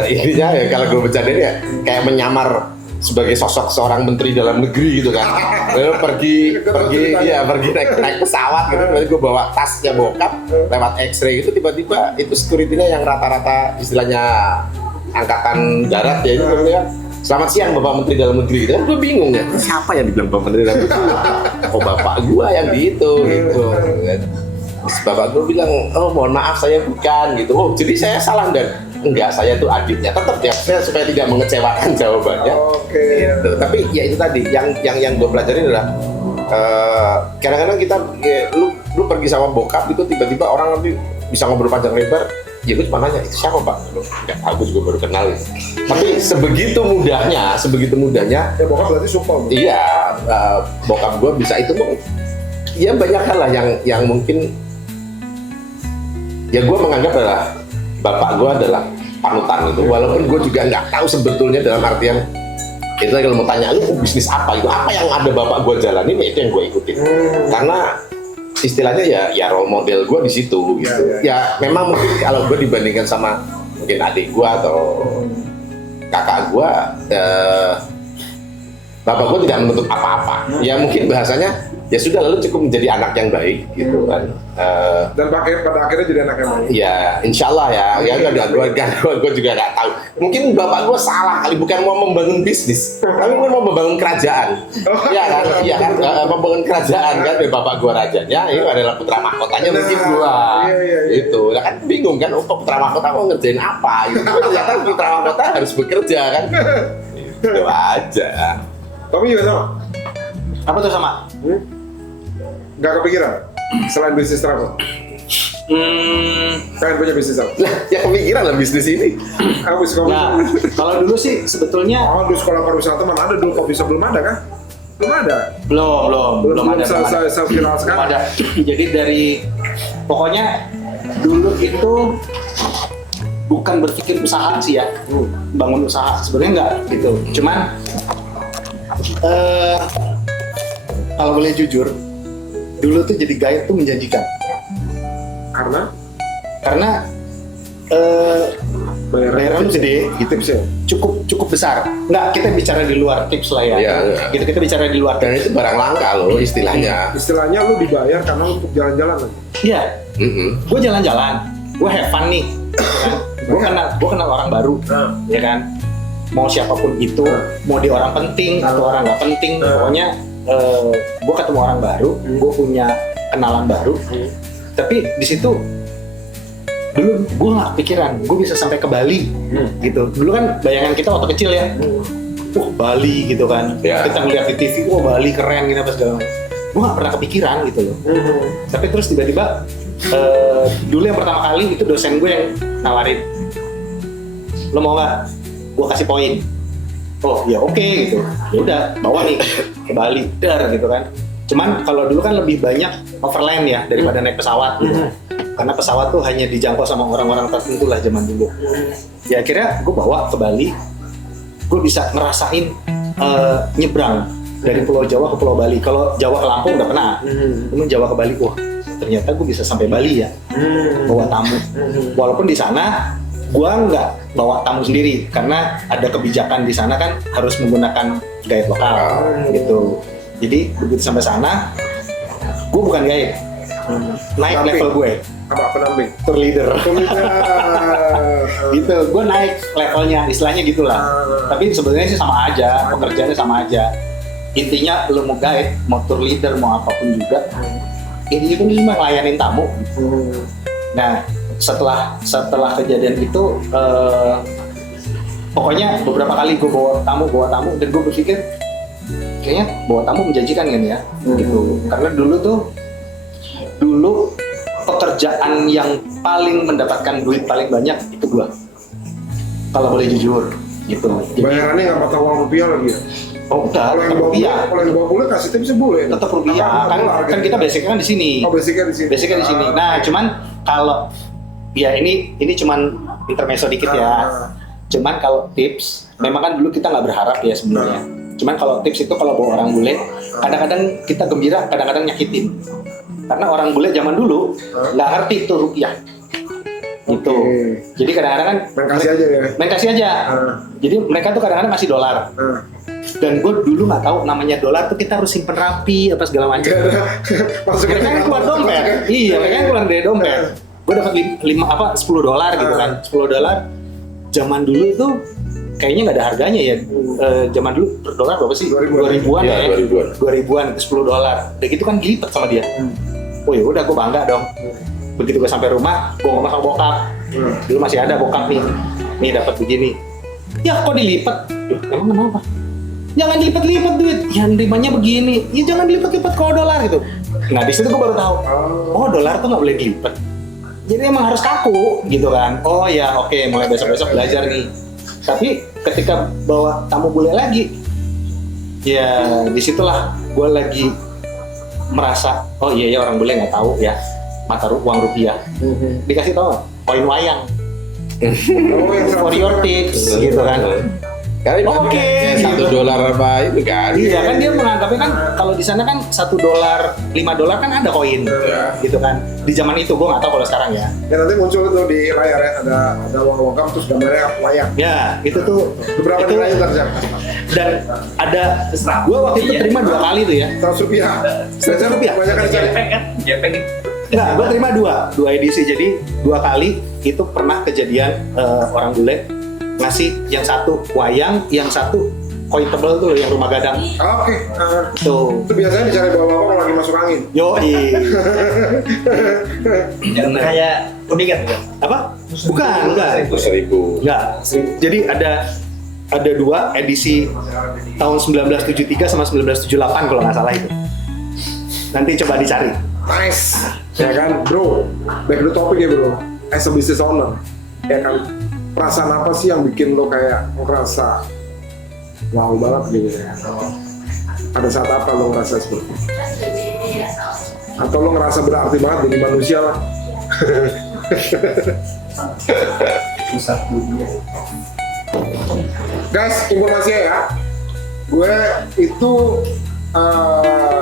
intinya ya kalau gue bercanda ya kayak menyamar sebagai sosok seorang menteri dalam negeri gitu kan. Lalu pergi naik pesawat gitu. Lalu gue bawa tasnya bokap lewat X-ray gitu, tiba-tiba itu security-nya yang rata-rata istilahnya angkatan darat ya itu kan. Selamat siang Bapak Menteri Dalam Negeri gitu kan, gue bingung ya siapa yang dibilang Bapak Menteri Dalam Negeri. Oh bapak gue yang gitu. Terus bapak gue bilang, oh mohon maaf saya bukan gitu. Oh jadi saya salah dan enggak, saya tuh adiknya. Tetap ya saya supaya tidak mengecewakan jawabannya. Oke. Gitu. Tapi ya itu tadi yang gue pelajari adalah kadang-kadang kita lu pergi sama bokap itu tiba-tiba orang nanti bisa ngobrol panjang lebar. Ya gue cuma nanya, itu siapa Pak? Enggak tahu, gue juga baru kenal gitu. Tapi sebegitu mudahnya Ya bokap berarti supel. iya, bokap gue bisa itu ya banyak hal lah yang mungkin ya gue menganggap adalah bapak gue adalah panutan gitu. Walaupun gue juga nggak tahu sebetulnya dalam artian itu kalau mau tanya lu bisnis apa itu, apa yang ada bapak gue jalanin ya itu yang gue ikutin. Karena istilahnya ya role model gue di situ gitu. Ya memang mungkin kalau gue dibandingkan sama mungkin adik gue atau kakak gue, bapak gue tidak menuntut apa-apa. Ya mungkin bahasanya ya sudah, lalu cukup menjadi anak yang baik gitu kan. Dan pada akhirnya jadi anak yang baik. Ya insya Allah ya gue juga nggak tahu. Mungkin bapak gue salah kali, bukan mau membangun bisnis, tapi mau membangun kerajaan. Iya kan, membangun kerajaan kan. Bapak gue rajanya, itu adalah putra mahkotanya mungkin gue. Itu, kan bingung kan, untuk putra mahkota mau ngerjain apa? Gitu. Ternyata putra mahkota harus bekerja kan. Itu aja. Tapi juga sama. Apa tuh sama? Nggak kepikiran selain bisnis travel. Kalian punya bisnis apa? Ya kepikiran lah bisnis ini. Aku bisnis kopi. Nah, kalau dulu sih sebetulnya Di sekolah pariwisata mana ada dulu kopi sebelum ada kan? Belum ada. belum ada. Viral Belum sekarang. ada. Jadi dari pokoknya dulu itu bukan berpikir usaha sih ya, bangun usaha sebenarnya enggak gitu. Cuman kalau boleh jujur, dulu tuh jadi guide tuh menjanjikan. Karena bayaran tuh gede gitu, cukup besar. Nggak, kita bicara di luar tips lah ya. Iya. Gitu, kita bicara di luar. Dan itu barang langka loh istilahnya. Istilahnya lu dibayar karena untuk jalan-jalan aja. Iya. Gue jalan-jalan, gue have fun nih. Gue kenal orang baru, ya kan. Mau siapapun itu, mau dia orang penting atau orang nggak penting, pokoknya gue ketemu orang baru, gue punya kenalan baru. Tapi di situ dulu gue nggak kepikiran, gue bisa sampai ke Bali, gitu. Dulu kan bayangan kita waktu kecil ya, Bali gitu kan. Kita ngeliat di TV, Bali keren gitu apa segala macam. Gue nggak pernah kepikiran gitu loh. Tapi terus tiba-tiba dulu yang pertama kali itu dosen gue yang nawarin, lo mau nggak? Gue kasih poin. oh ya oke gitu, ya udah bawa nih ke Bali dar gitu kan. Cuman kalau dulu kan lebih banyak overland ya daripada naik pesawat gitu. Karena pesawat tuh hanya dijangkau sama orang-orang tertentu lah zaman dulu. Ya akhirnya gue bawa ke Bali, gue bisa ngerasain nyebrang dari Pulau Jawa ke Pulau Bali. Kalau Jawa ke Lampung udah pernah, cuman Jawa ke Bali, wah ternyata gue bisa sampai Bali ya, bawa tamu. Walaupun di sana gue nggak bawa tamu sendiri, karena ada kebijakan di sana kan harus menggunakan guide lokal gitu. Jadi begitu sampai sana, gue bukan guide, naik Pendamping. level gue, Apa pendamping? tour leader. Gitu. Gitu, gue naik levelnya, istilahnya gitulah. Tapi sebenarnya sih sama aja, pekerjaannya sama aja. Intinya lo mau guide, mau tour leader, mau apapun juga, intinya kan cuma ngelayanin tamu. Nah, setelah kejadian itu, pokoknya beberapa kali gue bawa tamu, dan gue berpikir kayaknya bawa tamu menjanjikan kan ya, gitu. Karena dulu pekerjaan yang paling mendapatkan duit paling banyak itu gue, kalau boleh jujur, gitu. Jadi, Bayarannya nggak pakai uang rupiah lagi ya? oh enggak, Kalau yang tetap bawa rupiah, kalau yang bawa boleh kasih tips boleh. tetap rupiah. Apa, dolar Kan gitu? kita basicnya kan di sini. Oh, basicnya di sini. Basicnya di sini. Nah, cuman kalau ya ini cuman intermezzo dikit ya. Cuman kalau tips, memang kan dulu kita nggak berharap ya sebenarnya. Cuman kalau tips itu kalau bawa orang bule, kadang-kadang kita gembira, kadang-kadang nyakitin. Karena orang bule zaman dulu nggak ngerti itu rupiah. Gitu. Oke. Jadi kadang-kadang kan Main kasih aja ya. main kasih aja. Jadi mereka tuh kadang-kadang ngasih dolar. Dan gue dulu nggak tahu namanya dolar tuh kita harus simpen rapi apa segala macam. Masukin Mereka kan keluar dompet. Iya, mereka kan keluar dari dompet. Gue dapat $10 gitu kan. $10 zaman dulu tuh kayaknya nggak ada harganya ya. Zaman dulu per dolar berapa sih? 2000-an Iya, ya. 2000-an. 2000-an itu $10. Udah gitu kan gelipet sama dia. Oh ya udah, gue bangga dong. Begitu gue sampai rumah, gue ngomong sama bokap. Dulu masih ada bokap nih. Nih dapat begini. Ya kok dilipet? Emang kenapa? Jangan dilipat-lipat duit, yang nerimanya begini. Ya jangan dilipat-lipat kalau dolar gitu. Nah di situ gue baru tahu, oh dolar tuh nggak boleh dilipat. Jadi emang harus kaku gitu kan. Oh ya oke, mulai besok-besok belajar nih. Tapi ketika bawa tamu bule lagi, ya disitulah gue lagi merasa, oh iya ya orang bule nggak tahu ya mata uang rupiah. Dikasih tahu nggak? Koin wayang. Oh, yang For your tips gitu kan. Karena ini Oke, $1 apa itu kan? Iya kan dia menganggapnya kan kalau di sana kan $1, $5 kan ada koin, gitu kan. Di zaman itu gue nggak tahu kalau sekarang ya. Ya nanti muncul itu di layar ya, ada uang logam terus gambarnya wayang. Ya itu tuh Beberapa itu, nilainya tercatat. dan ada gue waktu itu terima 2 kali tuh ya. Rp100. Rp100. Banyak kan dicari. Enggak, gue terima dua edisi, jadi 2 kali itu pernah kejadian orang bule ngasih yang satu wayang, yang satu koin tebel tuh yang rumah gadang. Oke. Tuh. Itu biasanya dicari bapak-bapak kalau lagi masuk angin. Yoi. Yang kayak kuningan kan? Apa? Bukan. Itu 1000. Enggak. Jadi ada 2 edisi tahun 1973 sama 1978 kalau nggak salah itu. Nanti coba dicari. Nice. Ya kan, bro. Back to topic ya bro. As a business owner, ya kan. Perasaan apa sih yang bikin lo kayak ngerasa wow banget gitu ya? Ada saat apa lo ngerasa seperti itu? Atau lo ngerasa berarti banget jadi manusia lah? Pusat dunia. Guys, informasinya ya, gue itu 18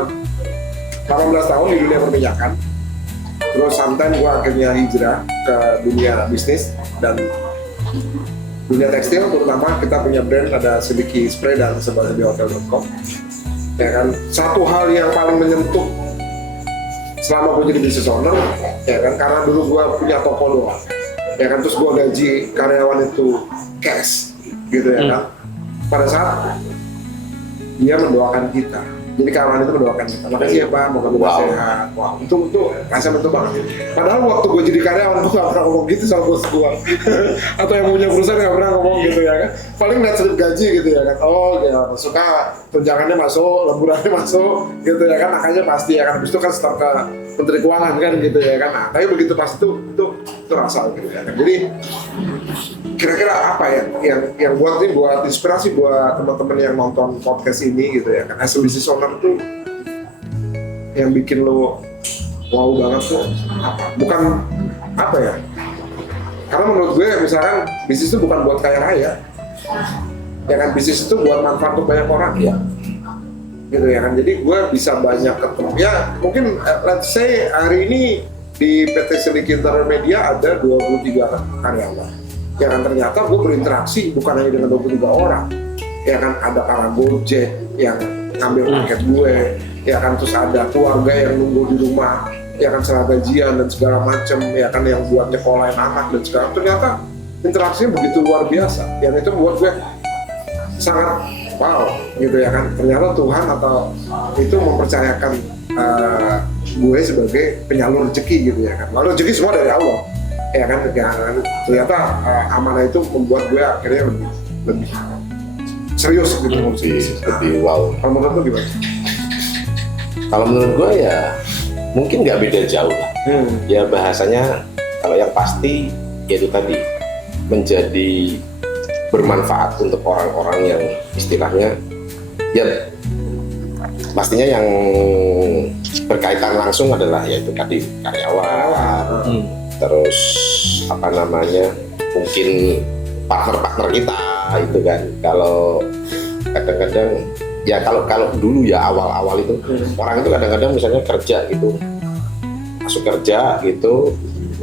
tahun di dunia perminyakan. Terus sometime gue akhirnya hijrah ke dunia bisnis dan dunia tekstil, terutama kita punya brand ada Sediki Spray dan sebalikhotel.com. Ya kan, satu hal yang paling menyentuh selama gue jadi business owner, ya kan, karena dulu gue punya toko doang, ya kan, terus gue gaji karyawan itu cash, gitu ya kan. Pada saat dia mendoakan kita, jadi karyawan itu mendoakan kita, makasih ya Pak, moga kita sehat. Wow, itu rasanya betul banget. Padahal waktu gue jadi karyawan gue gak pernah ngomong gitu sama bos gue atau yang punya perusahaan gak pernah ngomong gitu ya kan. Paling net slip gaji gitu ya kan, oh ya suka tunjangannya masuk, lemburannya masuk gitu ya kan, makanya pasti ya kan. Habis itu kan start ke Menteri Keuangan kan gitu ya kan. Nah, tapi begitu pas itu itu terasa gitu ya kan. Jadi kira-kira apa ya yang buat inspirasi buat teman-teman yang nonton podcast ini gitu ya kan, as a business owner tuh yang bikin lo wow banget tuh apa? Bukan apa ya, karena menurut gue misalkan bisnis itu bukan buat kaya raya ya kan, bisnis itu buat manfaat untuk banyak orang ya gitu ya kan. Jadi gue bisa banyak ketemu ya, mungkin let's say hari ini di PT Selikinter Media ada 23 karyawan ya kan, ternyata gue berinteraksi bukan hanya dengan 23 orang ya kan, ada para Gojek yang ngambil paket gue ya kan, terus ada keluarga yang nunggu di rumah ya kan, setelah gajian dan segala macam ya kan, yang buat nyekolahin anak dan segala, ternyata interaksinya begitu luar biasa, yang itu buat gue sangat wow gitu ya kan, ternyata Tuhan atau itu mempercayakan gue sebagai penyalur rezeki gitu ya kan. Lalu rezeki semua dari Allah ya kan, ternyata amanah itu membuat gue akhirnya lebih serius gitu lebih wow. Kalau menurut lu gimana? Kalau menurut gue ya mungkin nggak beda jauh lah. Ya bahasanya kalau yang pasti yaitu tadi menjadi bermanfaat untuk orang-orang yang istilahnya ya pastinya yang berkaitan langsung adalah yaitu tadi karyawan, terus apa namanya mungkin partner-partner kita itu kan. Kalau kadang-kadang ya kalau dulu ya awal-awal itu orang itu kadang-kadang misalnya kerja gitu, masuk kerja gitu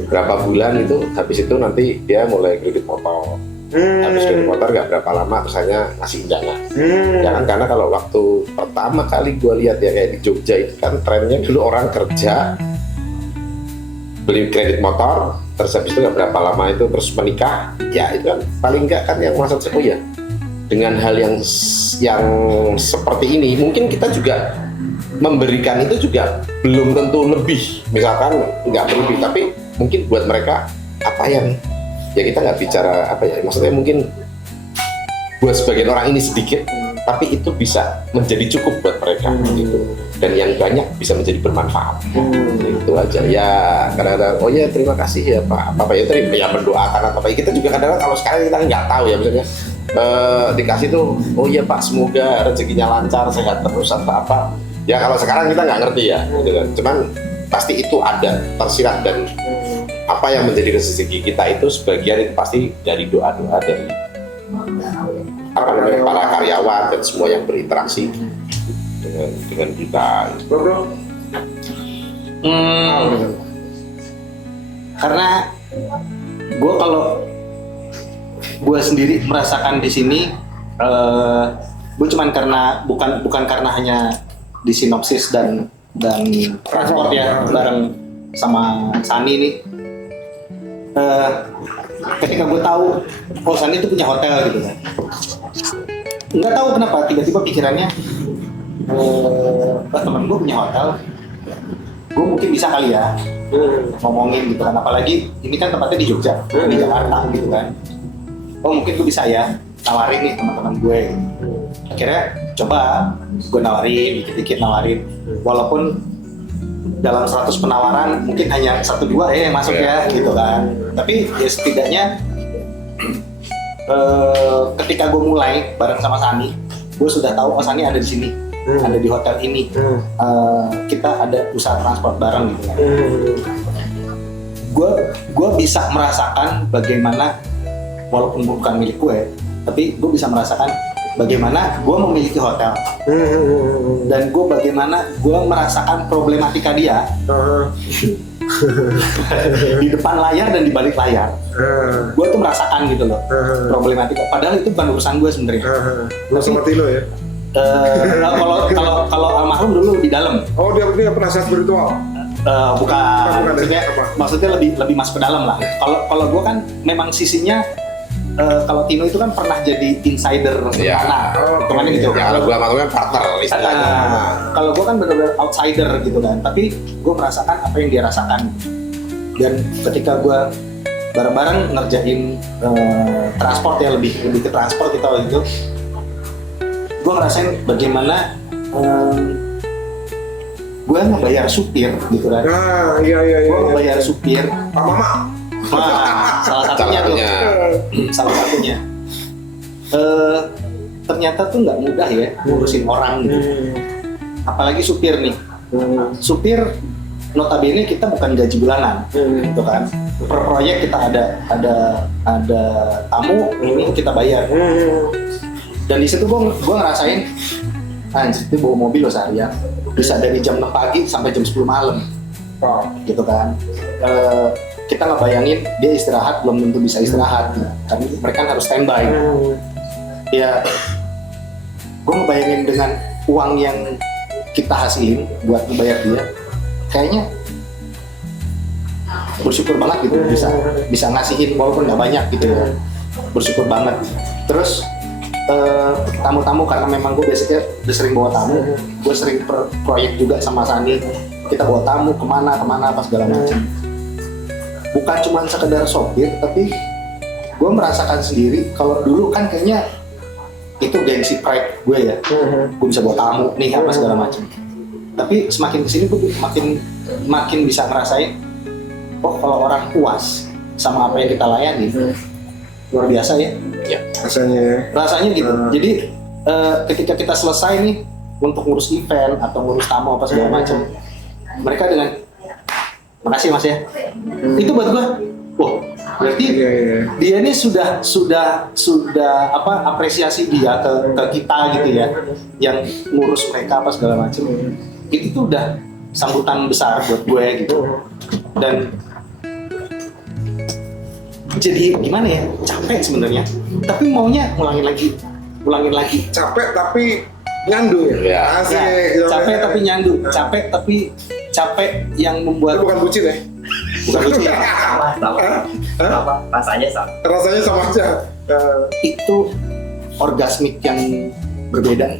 berapa bulan itu, habis itu nanti dia mulai kredit motor. Habis kredit motor nggak berapa lama terus hanya ngasih undangan. Ya kan, karena kalau waktu pertama kali gue lihat ya kayak di Jogja itu kan trennya dulu orang kerja beli kredit motor, terus habis itu nggak berapa lama itu terus menikah. Ya itu kan paling nggak kan yang maksud saya, oh ya dengan hal yang seperti ini mungkin kita juga memberikan itu juga belum tentu lebih, misalkan nggak berlebih, tapi mungkin buat mereka apa yang ya kita nggak bicara apa ya, maksudnya mungkin buat sebagian orang ini sedikit tapi itu bisa menjadi cukup buat mereka gitu, dan yang banyak bisa menjadi bermanfaat. Itu aja ya, kadang-kadang oh ya terima kasih ya Pak apa ya, terima ya mendoakan atau apa, kita juga kadang-kadang kalau sekarang kita nggak tahu ya, misalnya dikasih tuh oh iya Pak semoga rezekinya lancar sehat terus atau apa ya, kalau sekarang kita nggak ngerti ya gitu kan. Cuman pasti itu ada tersirat, dan apa yang menjadi rezeki kita itu sebagian itu pasti dari doa-doa dari apa namanya para karyawan dan semua yang berinteraksi dengan kita. Bro. Karena gue kalau gue sendiri merasakan di sini, gue cuman karena bukan karena hanya di Sinopsis dan transport ya bareng sama Sani nih. Ketika gue tahu oh Sani itu punya hotel gitu kan, nggak tahu kenapa tiba-tiba pikirannya temen gue punya hotel, gue mungkin bisa kali ya ngomongin gitu kan, apalagi ini kan tempatnya di Jogja, di Jakarta gitu kan. Oh mungkin gue bisa ya nawarin nih teman-teman gue. Akhirnya coba gue nawarin, dikit-dikit nawarin, walaupun dalam 100 penawaran mungkin hanya 1-2 masuk ya gitu kan. Tapi ya setidaknya ketika gue mulai bareng sama Sani, gue sudah tahu oh Sani ada di sini, ada di hotel ini, kita ada usaha transport bareng gitu kan. Gue bisa merasakan bagaimana, walaupun bukan milik gue, tapi gue bisa merasakan bagaimana gue memiliki hotel, dan gue bagaimana gue merasakan problematika dia di depan layar dan di balik layar. Gue tuh merasakan gitu loh problematika, padahal itu bukan urusan gue sebenarnya. Lo seperti lo ya? Kalau almarhum dulu di dalam. Oh dia penasihat spiritual? Bukan maksudnya lebih masuk ke dalam lah. Kalau gue kan memang sisinya, kalau Tino itu kan pernah jadi insider sana, kemana gitu. Ya, kalau gue maksudnya partner istilahnya. Kalau gue kan benar-benar outsider gitu kan, tapi gue merasakan apa yang dia rasakan. Dan ketika gue bareng-bareng ngerjain transport ya, lebih ke transport kita waktu itu, gue ngerasain bagaimana gue ngebayar supir gitu kan. Nah, iya. Gue ngebayar supir. Pak Mama. Nah, salah satunya tuh. Salah satunya. Ternyata tuh nggak mudah ya ngurusin orang gitu. Apalagi supir nih. Supir notabene kita bukan gaji bulanan, gitu kan. Per proyek kita ada tamu, ini kita bayar. Dan di situ gue ngerasain, anjir itu bawa mobil loh seharian, bisa dari jam 6 pagi sampai jam 10 malam, gitu kan. Kita nggak bayangin dia istirahat belum tentu bisa istirahat, kan mereka harus standby. Ya, gue ngebayangin dengan uang yang kita hasilin buat ngebayar dia, kayaknya bersyukur banget gitu bisa ngasihin walaupun nggak banyak gitu ya, bersyukur banget. Terus tamu-tamu karena memang gue biasanya udah sering bawa tamu, gue sering proyek juga sama Sani, kita bawa tamu kemana apa segala macam. Bukan cuma sekedar sopir, tapi gue merasakan sendiri kalau dulu kan kayaknya itu gengsi pride gue ya, gue bisa bawa tamu nih apa segala macam. Tapi semakin kesini gue makin bisa ngerasain, oh kalau orang puas sama apa yang kita layani, luar biasa ya. Rasanya gitu. Jadi ketika kita selesai nih untuk ngurus event atau ngurus tamu apa segala macam, mereka dengan makasih mas ya, itu buat gue, oh berarti dia ini sudah apa apresiasi dia ke kita gitu ya, yang ngurus mereka apa segala macam. Itu tuh udah sambutan besar buat gue gitu. Dan jadi gimana ya, capek sebenarnya, tapi maunya ngulangin lagi. Capek tapi nyandu ya. Asik. Ya, capek tapi nyandu, capek yang membuat Itu bukan bucin ya? bukan lucu. Sama rasanya sama. Rasanya sama aja. Itu orgasmik yang berbeda.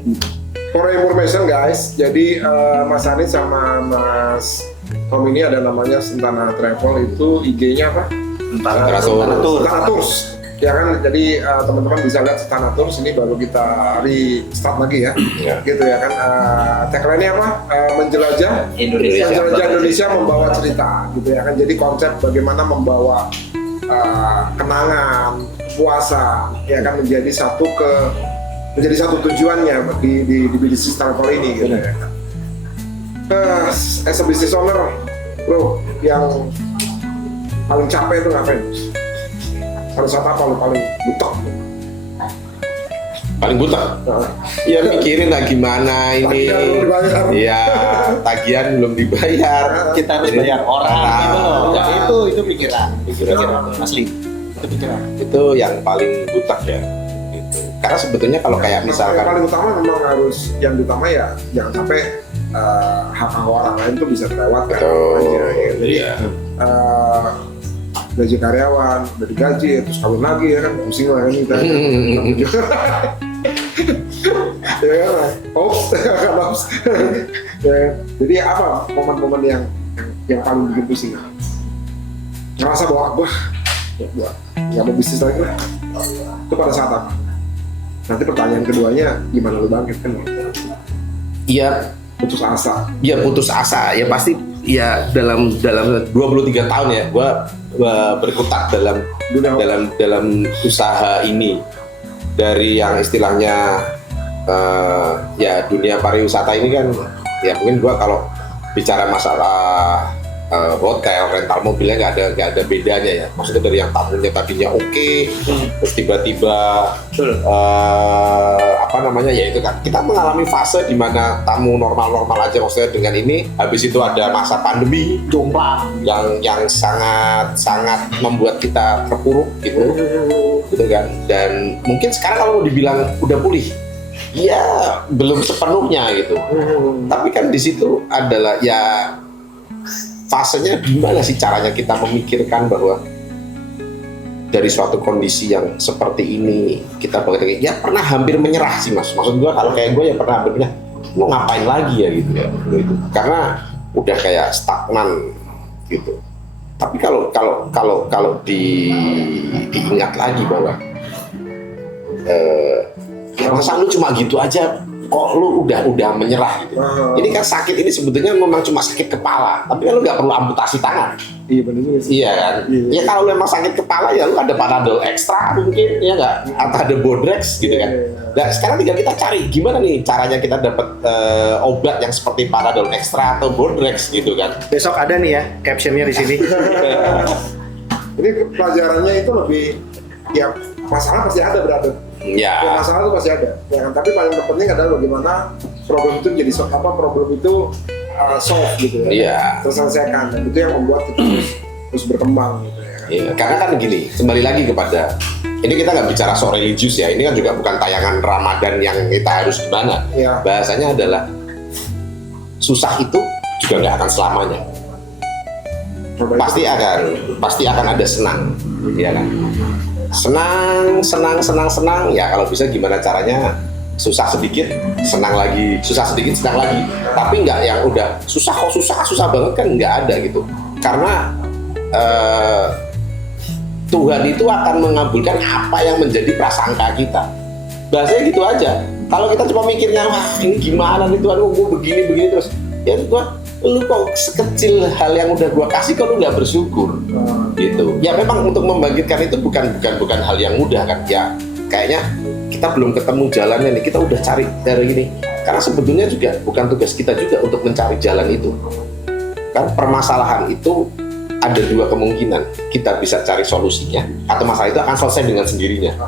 For information guys, jadi Mas Anies sama Mas Tom ini ada namanya Sentana Travel, itu IG-nya apa? Sentana Tours. Ya kan, jadi teman-teman bisa lihat Sentana Tours ini baru kita restart lagi ya. Gitu ya kan. Tagline-nya apa? Menjelajah Indonesia membawa cerita gitu ya kan. Jadi konsep bagaimana membawa kenangan puasa ya kan menjadi satu tujuannya di bisnis travel ini gitu ya kan. As a business owner, bro, yang paling capek itu ngapain? Pada saat apa lo paling butek? Paling buta? Ya mikirin lah gimana ini. Tagihan belum dibayar. Iya, tagihan belum dibayar. Kita harus bayar orang gitu loh. Ya, itu pikiran asli. Itu pikiran. Itu yang paling buta ya. Gitu. Karena sebetulnya kalau kayak misalkan yang paling utama memang harus yang utama ya jangan sampai hak orang lain tuh bisa terlewatkan. Jadi gaji karyawan udah digaji terus kawin lagi ya kan, pusing lah kan kita. Ya kan, hoax. Ya, jadi apa momen-momen yang paling bikin pusing? Ngerasa bahwa nggak mau bisnis lagi lah. Itu pada saat apa? Nanti pertanyaan keduanya gimana lu bangkit kan? iya Putus asa. ya putus asa ya pasti ya dalam 23 tahun ya gua berkutat dalam usaha ini, dari yang istilahnya ya dunia pariwisata ini kan ya mungkin gua kalau bicara masalah hotel, rental mobilnya nggak ada bedanya ya. Maksudnya dari yang tamunya tadinya oke, terus tiba-tiba apa namanya ya itu kan kita mengalami fase di mana tamu normal-normal aja, maksudnya dengan ini habis itu ada masa pandemi Jomplang yang sangat membuat kita terpuruk gitu kan. Dan mungkin sekarang kalau dibilang udah pulih, ya belum sepenuhnya gitu. Tapi kan di situ adalah ya fasenya gimana sih caranya kita memikirkan bahwa dari suatu kondisi yang seperti ini kita ya pernah hampir menyerah sih mas. Maksud gue kalau kayak gue ya pernah hampir menyerah, mau ngapain lagi ya gitu ya gitu. Karena udah kayak stagnan gitu. Tapi kalau diingat lagi bahwa masa lu cuma gitu aja kok lu udah menyerah gitu. Ini kan sakit ini sebetulnya memang cuma sakit kepala, tapi kan lu nggak perlu amputasi tangan. Iya benar juga sih. Iya kan? Ya kalau memang sakit kepala ya lu ada Panadol ekstra mungkin ya nggak, atau ada Bodrex gitu kan. Nah sekarang tinggal kita cari gimana nih caranya kita dapat obat yang seperti Panadol ekstra atau Bodrex gitu kan. Besok ada nih ya captionnya di sini. Ini pelajarannya itu lebih ya masalah pasti ada berarti. Ya, Ya, masalah itu pasti ada. Ya kan? Tapi paling penting adalah bagaimana problem itu jadi problem itu solve gitu ya. Iya. Terselesaikan, dan itu yang membuat kita terus berkembang gitu ya kan. Iya, karena kan gini, kembali lagi kepada ini kita nggak bicara soal religius ya, ini kan juga bukan tayangan Ramadan yang kita harus gimana. Iya. Bahasanya adalah susah itu juga nggak akan selamanya. Pasti akan ada senang, ya kan? Senang. Ya kalau bisa gimana caranya susah sedikit, senang lagi, susah sedikit, senang lagi. Tapi nggak yang udah susah banget kan nggak ada gitu. Karena Tuhan itu akan mengabulkan apa yang menjadi prasangka kita. Bahasanya gitu aja. Kalau kita cuma mikirnya, wah ini gimana nih Tuhan, gue begini terus. Ya Tuhan, lu kok sekecil hal yang udah gua kasih kok lu nggak bersyukur gitu. Ya memang untuk membangkitkan itu bukan hal yang mudah kan. Ya kayaknya kita belum ketemu jalannya nih, kita udah cari dari ini. Karena sebetulnya juga bukan tugas kita juga untuk mencari jalan itu. Kan permasalahan itu ada dua kemungkinan, kita bisa cari solusinya atau masalah itu akan selesai dengan sendirinya.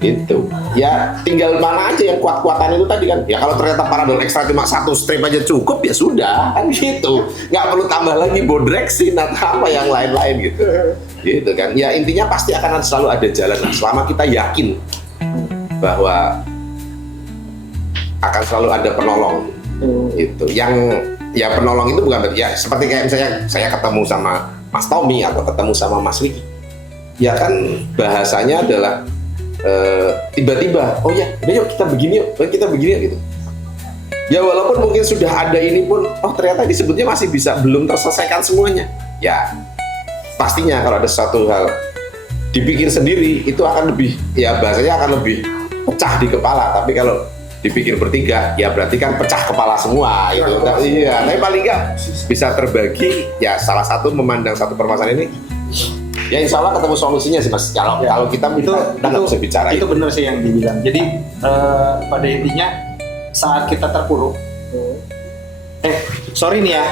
Gitu. Ya tinggal mana aja yang kuat-kuatan itu tadi kan. Ya kalau ternyata Panadol ekstra cuma 1 strip aja cukup ya sudah kan gitu. Nggak perlu tambah lagi Bodrexin atau apa yang lain-lain gitu. Gitu kan. Ya intinya pasti akan selalu ada jalan. Nah, selama kita yakin bahwa akan selalu ada penolong. Gitu. Yang ya penolong itu bukan ya seperti kayak misalnya saya ketemu sama Mas Tommy atau ketemu sama Mas Ricky. Ya kan bahasanya adalah tiba-tiba, oh ya, udah yuk kita begini gitu. Ya walaupun mungkin sudah ada ini pun, oh ternyata disebutnya masih belum terselesaikan semuanya. Ya pastinya kalau ada satu hal dipikir sendiri itu akan lebih, ya bahasanya akan lebih pecah di kepala. Tapi kalau dipikir bertiga, ya berarti kan pecah kepala semua gitu. Iya, tapi paling nggak bisa terbagi. Ya salah satu memandang satu permasalahan ini. Ya insya Allah ketemu solusinya sih Mas. Kalau kita nggak bisa bicara itu benar sih yang dibilang. Jadi pada intinya saat kita terpuruk, sorry nih ya,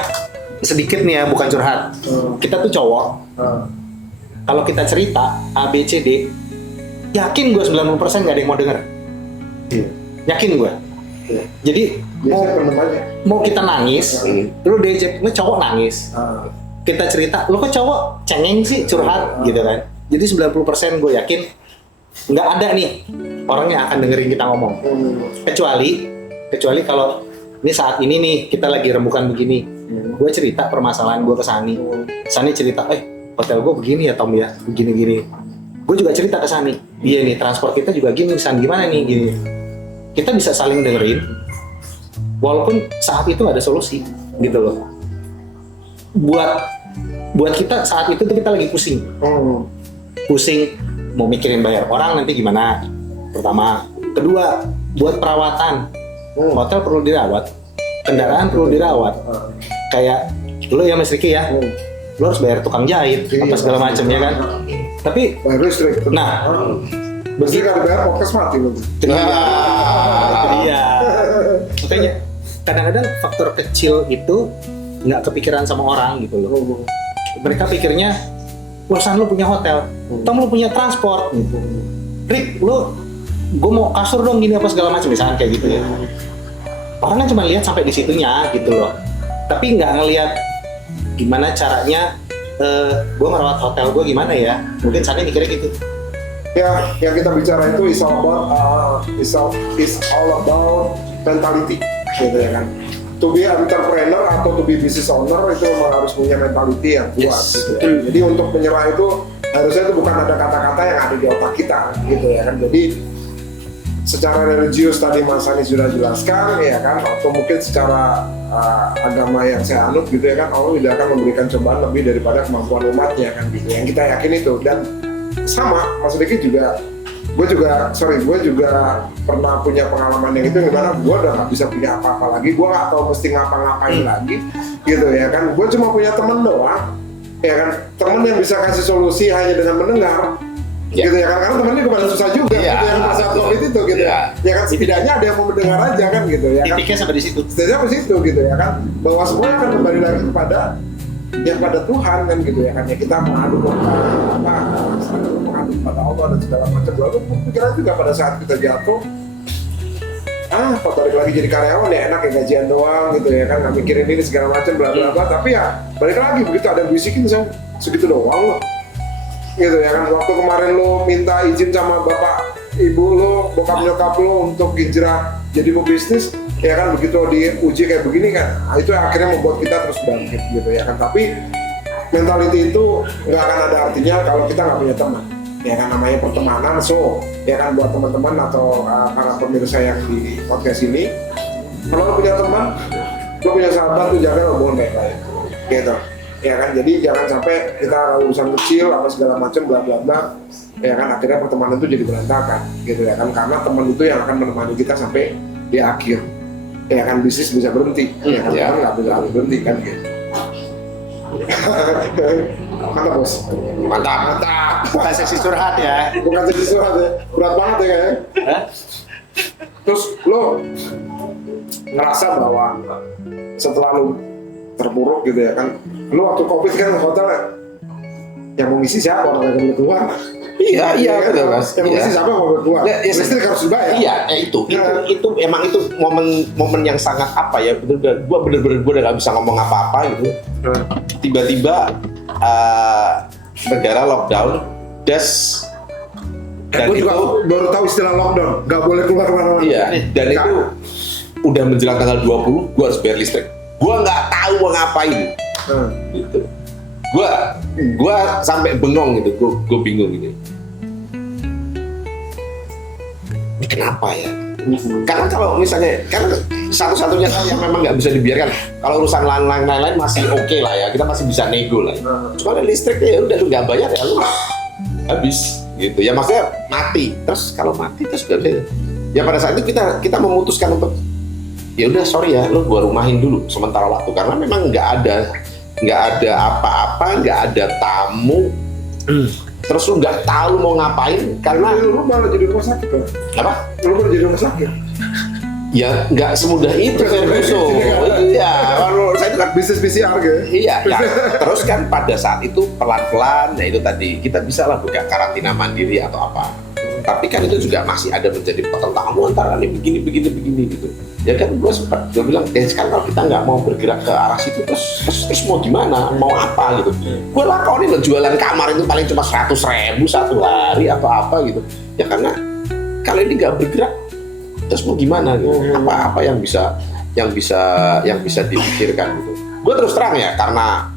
sedikit nih ya, bukan curhat. Kita tuh cowok. Kalau kita cerita A, B, C, D, yakin gue 90% nggak ada yang mau denger. Yakin gue. Jadi mau kita nangis, lu diajak, lu cowok nangis. Kita cerita, lu kok cowok cengeng sih curhat gitu kan. Jadi 90% gue yakin nggak ada nih orang yang akan dengerin kita ngomong. Kecuali kalau ini saat ini nih kita lagi rembukan begini. Gue cerita permasalahan gue ke Sani. Sani cerita, hotel gue begini ya Tom ya, begini-gini. Gue juga cerita ke Sani, iya nih transport kita juga gini, San gimana nih gini. Kita bisa saling dengerin, walaupun saat itu ada solusi gitu loh. Buat kita saat itu tuh kita lagi pusing mau mikirin bayar orang nanti gimana, pertama. Kedua, buat perawatan, hotel perlu dirawat, kendaraan perlu dirawat. Kayak lo ya Mas Ricky ya, lo harus bayar tukang jahit apa segala macam ya kan. Tapi nah bersih kalau bayar podcast mati lo. Iya. Makanya kadang-kadang faktor kecil itu nggak kepikiran sama orang gitu loh. Mereka pikirnya, San lu punya hotel, Tom lu punya transport gitu. Rick, gue mau kasur dong gini apa segala macam misalnya kayak gitu ya. Orang kan cuma lihat sampai di situnya gitu loh. Tapi nggak ngelihat gimana caranya gue merawat hotel gue gimana ya. Mungkin Sani mikirnya gitu. Ya, yang kita bicara itu is all about mentality gitu ya kan. To be entrepreneur atau to be business owner itu memang harus punya mentality yang kuat gitu ya. Jadi untuk menyerah itu harusnya itu bukan ada kata-kata yang ada di otak kita gitu ya kan. Jadi secara religius tadi Mas Sani sudah jelaskan ya kan, atau mungkin secara agama yang saya anut gitu ya kan, Allah tidak akan memberikan cobaan lebih daripada kemampuan umatnya kan gitu. Yang kita yakin itu, dan sama Mas Diki juga gue juga pernah punya pengalaman yang itu, dimana gue udah nggak bisa punya apa-apa lagi, gue nggak tahu mesti ngapa-ngapain lagi gitu ya kan. Gue cuma punya temen doang ya kan, temen yang bisa kasih solusi hanya dengan mendengar gitu ya kan, karena temennya pada susah juga gitu ya kan, pada saat COVID itu gitu ya kan, setidaknya ada yang mau mendengar aja kan gitu ya kan, titiknya sampai di situ. setidaknya sampai situ gitu ya kan, bahwa semuanya akan kembali lagi kepada pada Tuhan kan gitu ya kan, ya kita mengadu kepada Allah dan segala macam. Lalu pikiran juga pada saat kita jatuh, kok balik lagi jadi karyawan ya enak ya, gajian doang gitu ya kan, nggak mikirin ini segala macam bla bla bla, tapi ya balik lagi begitu ada yang bisikin segitu doang loh gitu ya kan. Waktu kemarin lo minta izin sama bapak ibu lo, bokap nyokap lo untuk hijrah jadi pebisnis ya kan, begitu diuji kayak begini kan, itu akhirnya membuat kita terus bangkit gitu ya kan. Tapi mentality itu nggak akan ada artinya kalau kita nggak punya teman ya kan, namanya pertemanan. So ya kan, buat teman-teman atau para pemirsa yang di podcast ini, kalau lo punya teman, lo punya sahabat, lo jaga hubungan baik-baik gitu ya kan. Jadi jangan sampai kita urusan kecil apa segala macam bla bla bla ya kan, akhirnya pertemanan itu jadi berantakan gitu ya kan, karena teman itu yang akan menemani kita sampai di akhir ya kan. Bisnis bisa berhenti ya kan, karena nggak bisa berhenti kan gitu. Mantap bos, mantap. Bukan sesi curhat ya. Bukan jadi surat ya, berat banget ya kayaknya. Terus lo ngerasa bahwa setelah lo terpuruk gitu ya kan, lo waktu COVID kan hotel yang mau ngisi siapa, orang yang boleh keluar. Iya betul mas. Yang mau ngisi siapa, mau boleh keluar. Listrik harus dibayar. Iya, itu emang itu momen yang sangat apa ya, bener-bener gue udah gak bisa ngomong apa-apa gitu. Tiba-tiba negara lockdown, dan Gue juga baru tahu istilah lockdown, nggak boleh keluar kemana-mana. Iya, dan itu udah menjelang tanggal 20, gue harus bayar listrik. Gue nggak tahu mau ngapain, gitu. Gue sampai bengong gitu, gue bingung gitu. Ini kenapa ya? Karena kalau misalnya, karena satu-satunya hal yang memang nggak bisa dibiarkan. Kalau urusan lain-lain masih oke lah ya, kita masih bisa nego lah. Cuma listriknya ya udah lu nggak bayar ya lu habis gitu. Ya maksudnya mati. Terus kalau mati terus nggak bisa. Ya pada saat itu kita memutuskan untuk ya udah sorry ya, lu gua rumahin dulu sementara waktu, karena memang nggak ada apa-apa, nggak ada tamu. Terus lu nggak tahu mau ngapain, karena lu malah jadi rumah sakit kan? apa? Lu malah jadi rumah sakit. Ya nggak semudah itu Ferguson. Iya, kalau saya itu kan bisnis PCR gitu. iya. Ya. Terus kan pada saat itu pelan-pelan, ya itu tadi kita bisa lah buka karantina mandiri atau apa. Tapi kan itu juga masih ada menjadi pertentangan antara ini begini gitu. Ya kan gue bilang, sekarang kalau kita nggak mau bergerak ke arah situ, terus mau gimana, mau apa gitu. Gue lakonin loh, jualan kamar itu paling cuma 100.000 satu hari atau apa gitu. Ya karena kalau ini nggak bergerak, terus mau gimana gitu. Apa yang bisa dipikirkan gitu. Gue terus terang ya, karena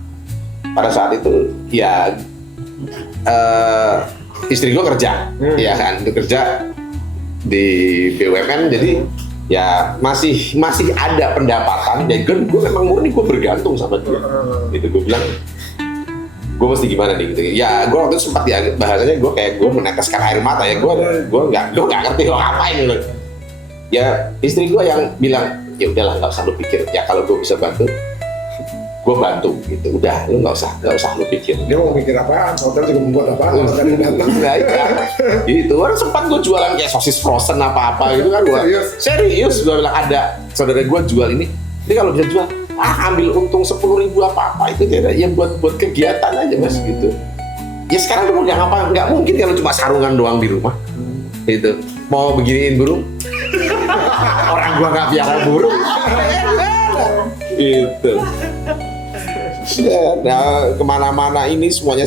pada saat itu ya istri gue kerja, ya kan, itu kerja di BUMN, jadi ya masih ada pendapatan. Dan gue memang murni gue bergantung sama dia. Gitu, gue bilang gue mesti gimana nih gitu. Ya gue waktu itu sempat ya bahasanya gue meneteskan air mata ya. Gue nggak ngerti lo ngapain gitu. Ya istri gue yang bilang ya udahlah nggak usah lu pikir. Ya kalau gue bisa bantu, gue bantu gitu. Udah lu nggak usah lu pikir. Dia mau mikir apaan? Hotel juga membuat apaan? Tadi datang. Nah, ya. Gitu. Orang sempat gue jualan kayak sosis frozen apa gitu kan. Serius gue bilang, ada saudara gue jual ini kalau bisa jual, ambil untung 10.000 apa itu ya buat kegiatan aja mas gitu. Ya sekarang lu mau nggak mungkin kalau cuma sarungan doang di rumah. Gitu. Mau beginiin burung? Orang gua nggak piara burung. Gitu. Ya, nah, kemana-mana ini semuanya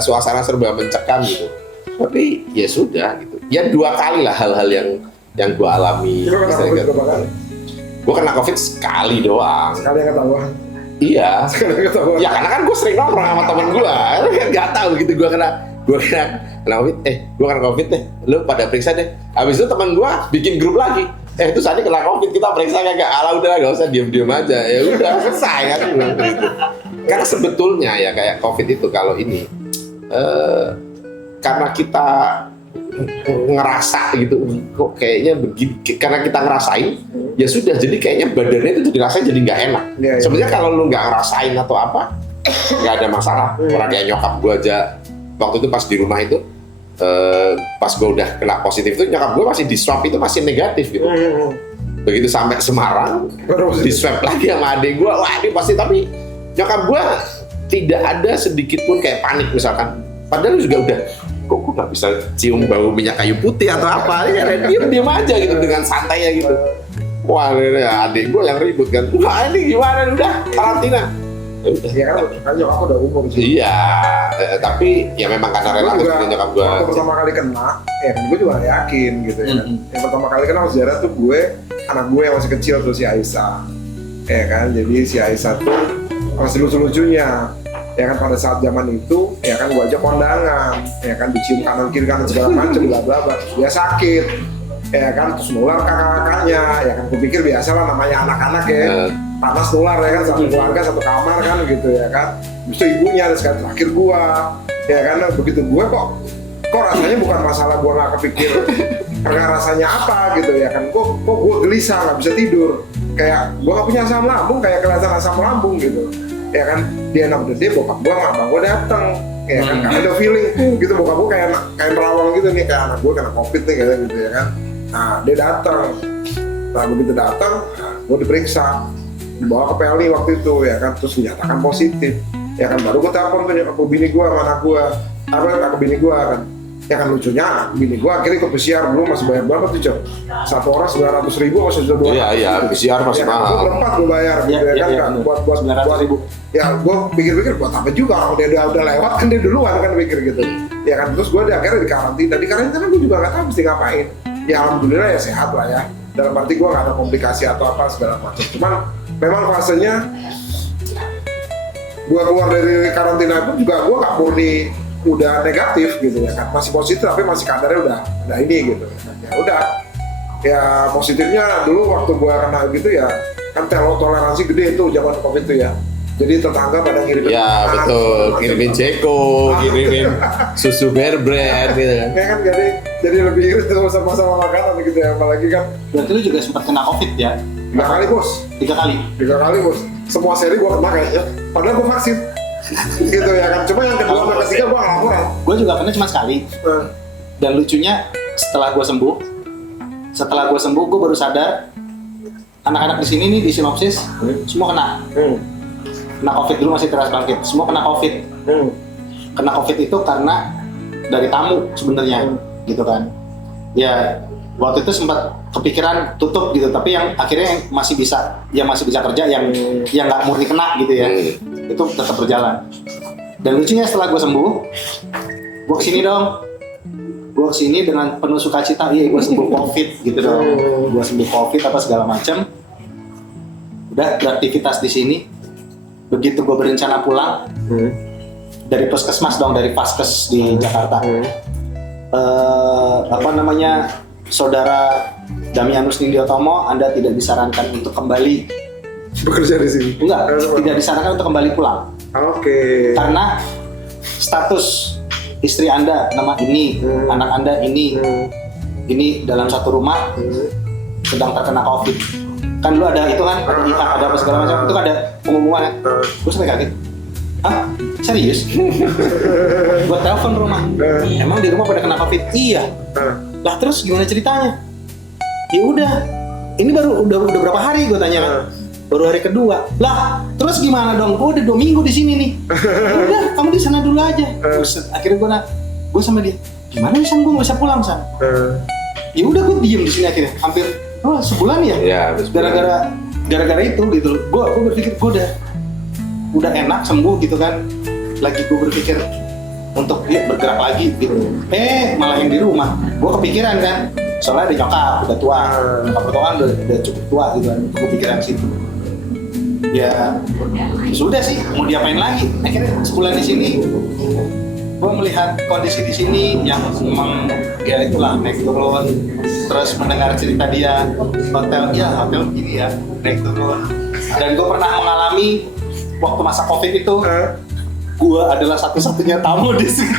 suasana serba mencekam gitu. Tapi ya sudah gitu. Ya 2 kali lah hal-hal yang gua alami. Gue kena COVID sekali doang. Sekali yang ketahuan. Iya. Sekali yang ketahuan. Ya karena kan gue sering nongkrong sama temen gue, kan nggak tahu gitu gue kena COVID. Gue kena COVID deh. Lu pada periksa deh. Habis itu temen gue bikin grup lagi. Itu Sandi kena COVID, kita periksa kagak? Alah udah nggak usah, diem aja. Ya udah selesai kan. Gitu. Karena sebetulnya ya kayak COVID itu kalau ini karena kita ngerasa gitu, kok kayaknya begini, karena kita ngerasain, ya sudah, jadi kayaknya badannya itu jadi rasanya jadi nggak enak. Iya, iya. Sebenarnya kalau lu nggak ngerasain atau apa, nggak ada masalah. Orang kayak nyokap gue aja, waktu itu pas di rumah itu, pas gue udah kena positif itu, nyokap gue masih di swab itu masih negatif gitu. Begitu sampai Semarang, di swab lagi sama adik gue, wah ini pasti, tapi nyokap gue tidak ada sedikit pun kayak panik misalkan. Padahal juga udah, kok gue gak bisa cium bau minyak kayu putih atau apa, ya diam aja gitu dengan santainya gitu. Wah ini adik gue yang ribut kan, wah ini gimana, udah karantina. Ya kan nyokap udah umur sih. Iya, tapi ya memang karena relatif dengan nyokap gue. Waktu pertama kali kena, ya kan gue juga gak yakin gitu ya kan. Yang pertama kali kena sejarah tuh gue, anak gue yang masih kecil tuh si Aisyah. Ya kan, jadi si Aisyah tuh masih lucu-lucunya. Ya kan pada saat zaman itu, ya kan gue ajak kondangan, ya kan dicium kanan kiri kanan segala macam, bla bla bla. Dia sakit, ya kan terus nular kakak-kakaknya, ya kan gue pikir biasa lah namanya anak-anak ya. Panas nular ya kan, satu keluarga satu kamar kan gitu ya kan. Justru ibunya dan sekarang terakhir gua, ya kan begitu gua kok rasanya bukan masalah gua nggak kepikir karena rasanya apa gitu ya kan. Kok gua gelisah nggak bisa tidur, kayak gua nggak punya asam lambung, kayak kelihatan asam lambung gitu. Ya kan dia anak gede, bokap gua sama abang gua datang, ya kan karena ada feeling gitu, bokap gua kayak nerawang gitu nih, kayak anak gua kena covid nih kayak gitu ya kan. Nah dia datang, nah begitu datang, gua diperiksa, dibawa ke PLI waktu itu ya kan, terus dinyatakan positif ya kan. Baru gue telepon tuh ke bini gue sama anak gue, ke bini gue kan, ya kan lucunya bini gue akhirnya ikut PCR dulu, masih bayar berapa tuh Cok? Satu orang 900.000 masih sudah 200. Iya PCR masih ya, kan? mahal. Gue berempat gue bayar gitu ya kan, buat 900.000. Ya gue pikir-pikir buat apa juga, orang dia udah lewat kan, dia duluan kan mikir gitu ya kan. Terus gue akhirnya di karantina gue juga nggak tahu mesti ngapain. Ya alhamdulillah ya sehat lah ya, dalam arti gue nggak ada komplikasi atau apa segala macam. Cuman memang fasenya gue keluar dari karantina pun juga gue nggak murni udah negatif gitu ya kan, masih positif tapi masih kadarnya udah ini gitu ya udah. Ya positifnya dulu waktu gue kena gitu ya kan, toleransi gede itu zaman covid itu ya, jadi tetangga pada ngirimin ya makanan, betul, kirimin Ceko, kirimin susu Bear Brand gitu kan. ya kan, jadi lebih irit tuh sama makanan gitu ya, apalagi kan. Berarti lu juga sempat kena covid ya? 3 kali bos. 3 kali? 3 kali bos, semua seri gue kena kayaknya, padahal gue vaksin gitu ya kan. Cuma yang kedua sama ketiga gue nggak laporan. Gue juga kena cuma sekali. Dan lucunya setelah gue sembuh gue baru sadar anak-anak di sini nih di sinopsis semua kena covid dulu, masih teras bangkit, semua kena covid. Kena covid itu karena dari tamu sebenarnya gitu kan. Ya waktu itu sempat kepikiran tutup gitu, tapi yang akhirnya yang masih bisa kerja, yang nggak murni kena gitu ya, itu tetap berjalan. Dan lucunya setelah gue sembuh, gue kesini dengan penuh sukacita, iya gue sembuh covid gitu dong, gue sembuh covid apa segala macam. Udah beraktivitas di sini. Begitu gue berencana pulang dari puskesmas dong, dari Paskes di Jakarta, Saudara Damianus Nindyotomo, Anda tidak disarankan untuk kembali bekerja di sini. Enggak, tidak disarankan untuk kembali pulang. Oke. Karena status istri Anda nama ini, anak Anda ini dalam satu rumah sedang terkena COVID. Kan dulu ada itu kan, ada apa segala macam, itu kan ada pengumuman kan. Gue sampai kaget. Hah? Serius? Gue telepon rumah. Emang di rumah pada kena COVID? Iya. Lah terus gimana ceritanya? Ya udah. Ini baru udah berapa hari gue tanya kan. Baru hari kedua. Lah, terus gimana dong? Gue udah 2 minggu di sini nih. Ya udah, kamu di sana dulu aja. Terus akhirnya gue sama dia, gimana nih San, gue nggak bisa pulang San. Ya udah, gue diem di sini akhirnya hampir sebulan ya. Iya, Gara-gara itu gitu. Gue berpikir gue udah enak sembuh gitu kan. Lagi gue berpikir untuk bergerak lagi gitu. Malah yang di rumah. Gue kepikiran kan. Soalnya ada nyokap udah tua. Nyokap tua kan udah cukup tua gitu kan. Gue kepikiran situ. Ya sudah sih, mau diapain lagi? Akhirnya sebulan di sini, gue melihat kondisi di sini yang memang ya itulah naik turun, terus mendengar cerita dia hotel begini ya naik turun. Dan gue pernah mengalami waktu masa COVID itu, gue adalah satu-satunya tamu di sini.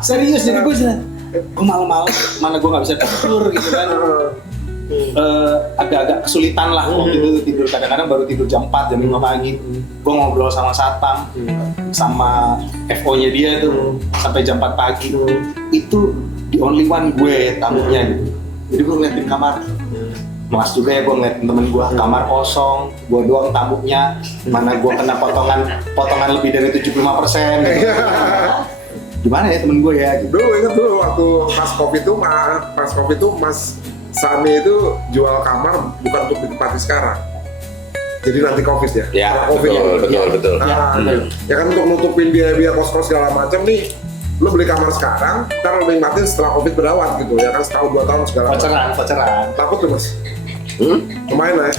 Serius, jadi gue malam-malam mana gue nggak bisa tidur gitu kan. Agak-agak kesulitan lah waktu itu tidur, kadang-kadang baru tidur jam 4, jam 5 pagi. Gue ngobrol sama satpam, sama FO-nya dia tuh sampai jam 4 pagi. Itu the only one gue tamunya gitu. Jadi gue ngeliatin kamar, Mas juga ya, gue ngeliatin temen gue, kamar kosong, gue doang tamunya, mana gue kena potongan lebih dari 75%. Gitu. Gimana ya temen gue ya? Gitu. Dulu inget dulu waktu pas COVID itu Mas Sani itu jual kamar bukan untuk ditempati sekarang. Jadi nanti COVID ya. Ya, COVID betul. Ya kan untuk nutupin biaya kos-kos segala macam nih, lu beli kamar sekarang, ntar lu nikmatin setelah COVID berawat gitu ya kan, setahun 2 tahun segala macam. Pacaran. Takut tuh Mas? Lumayan lah ya.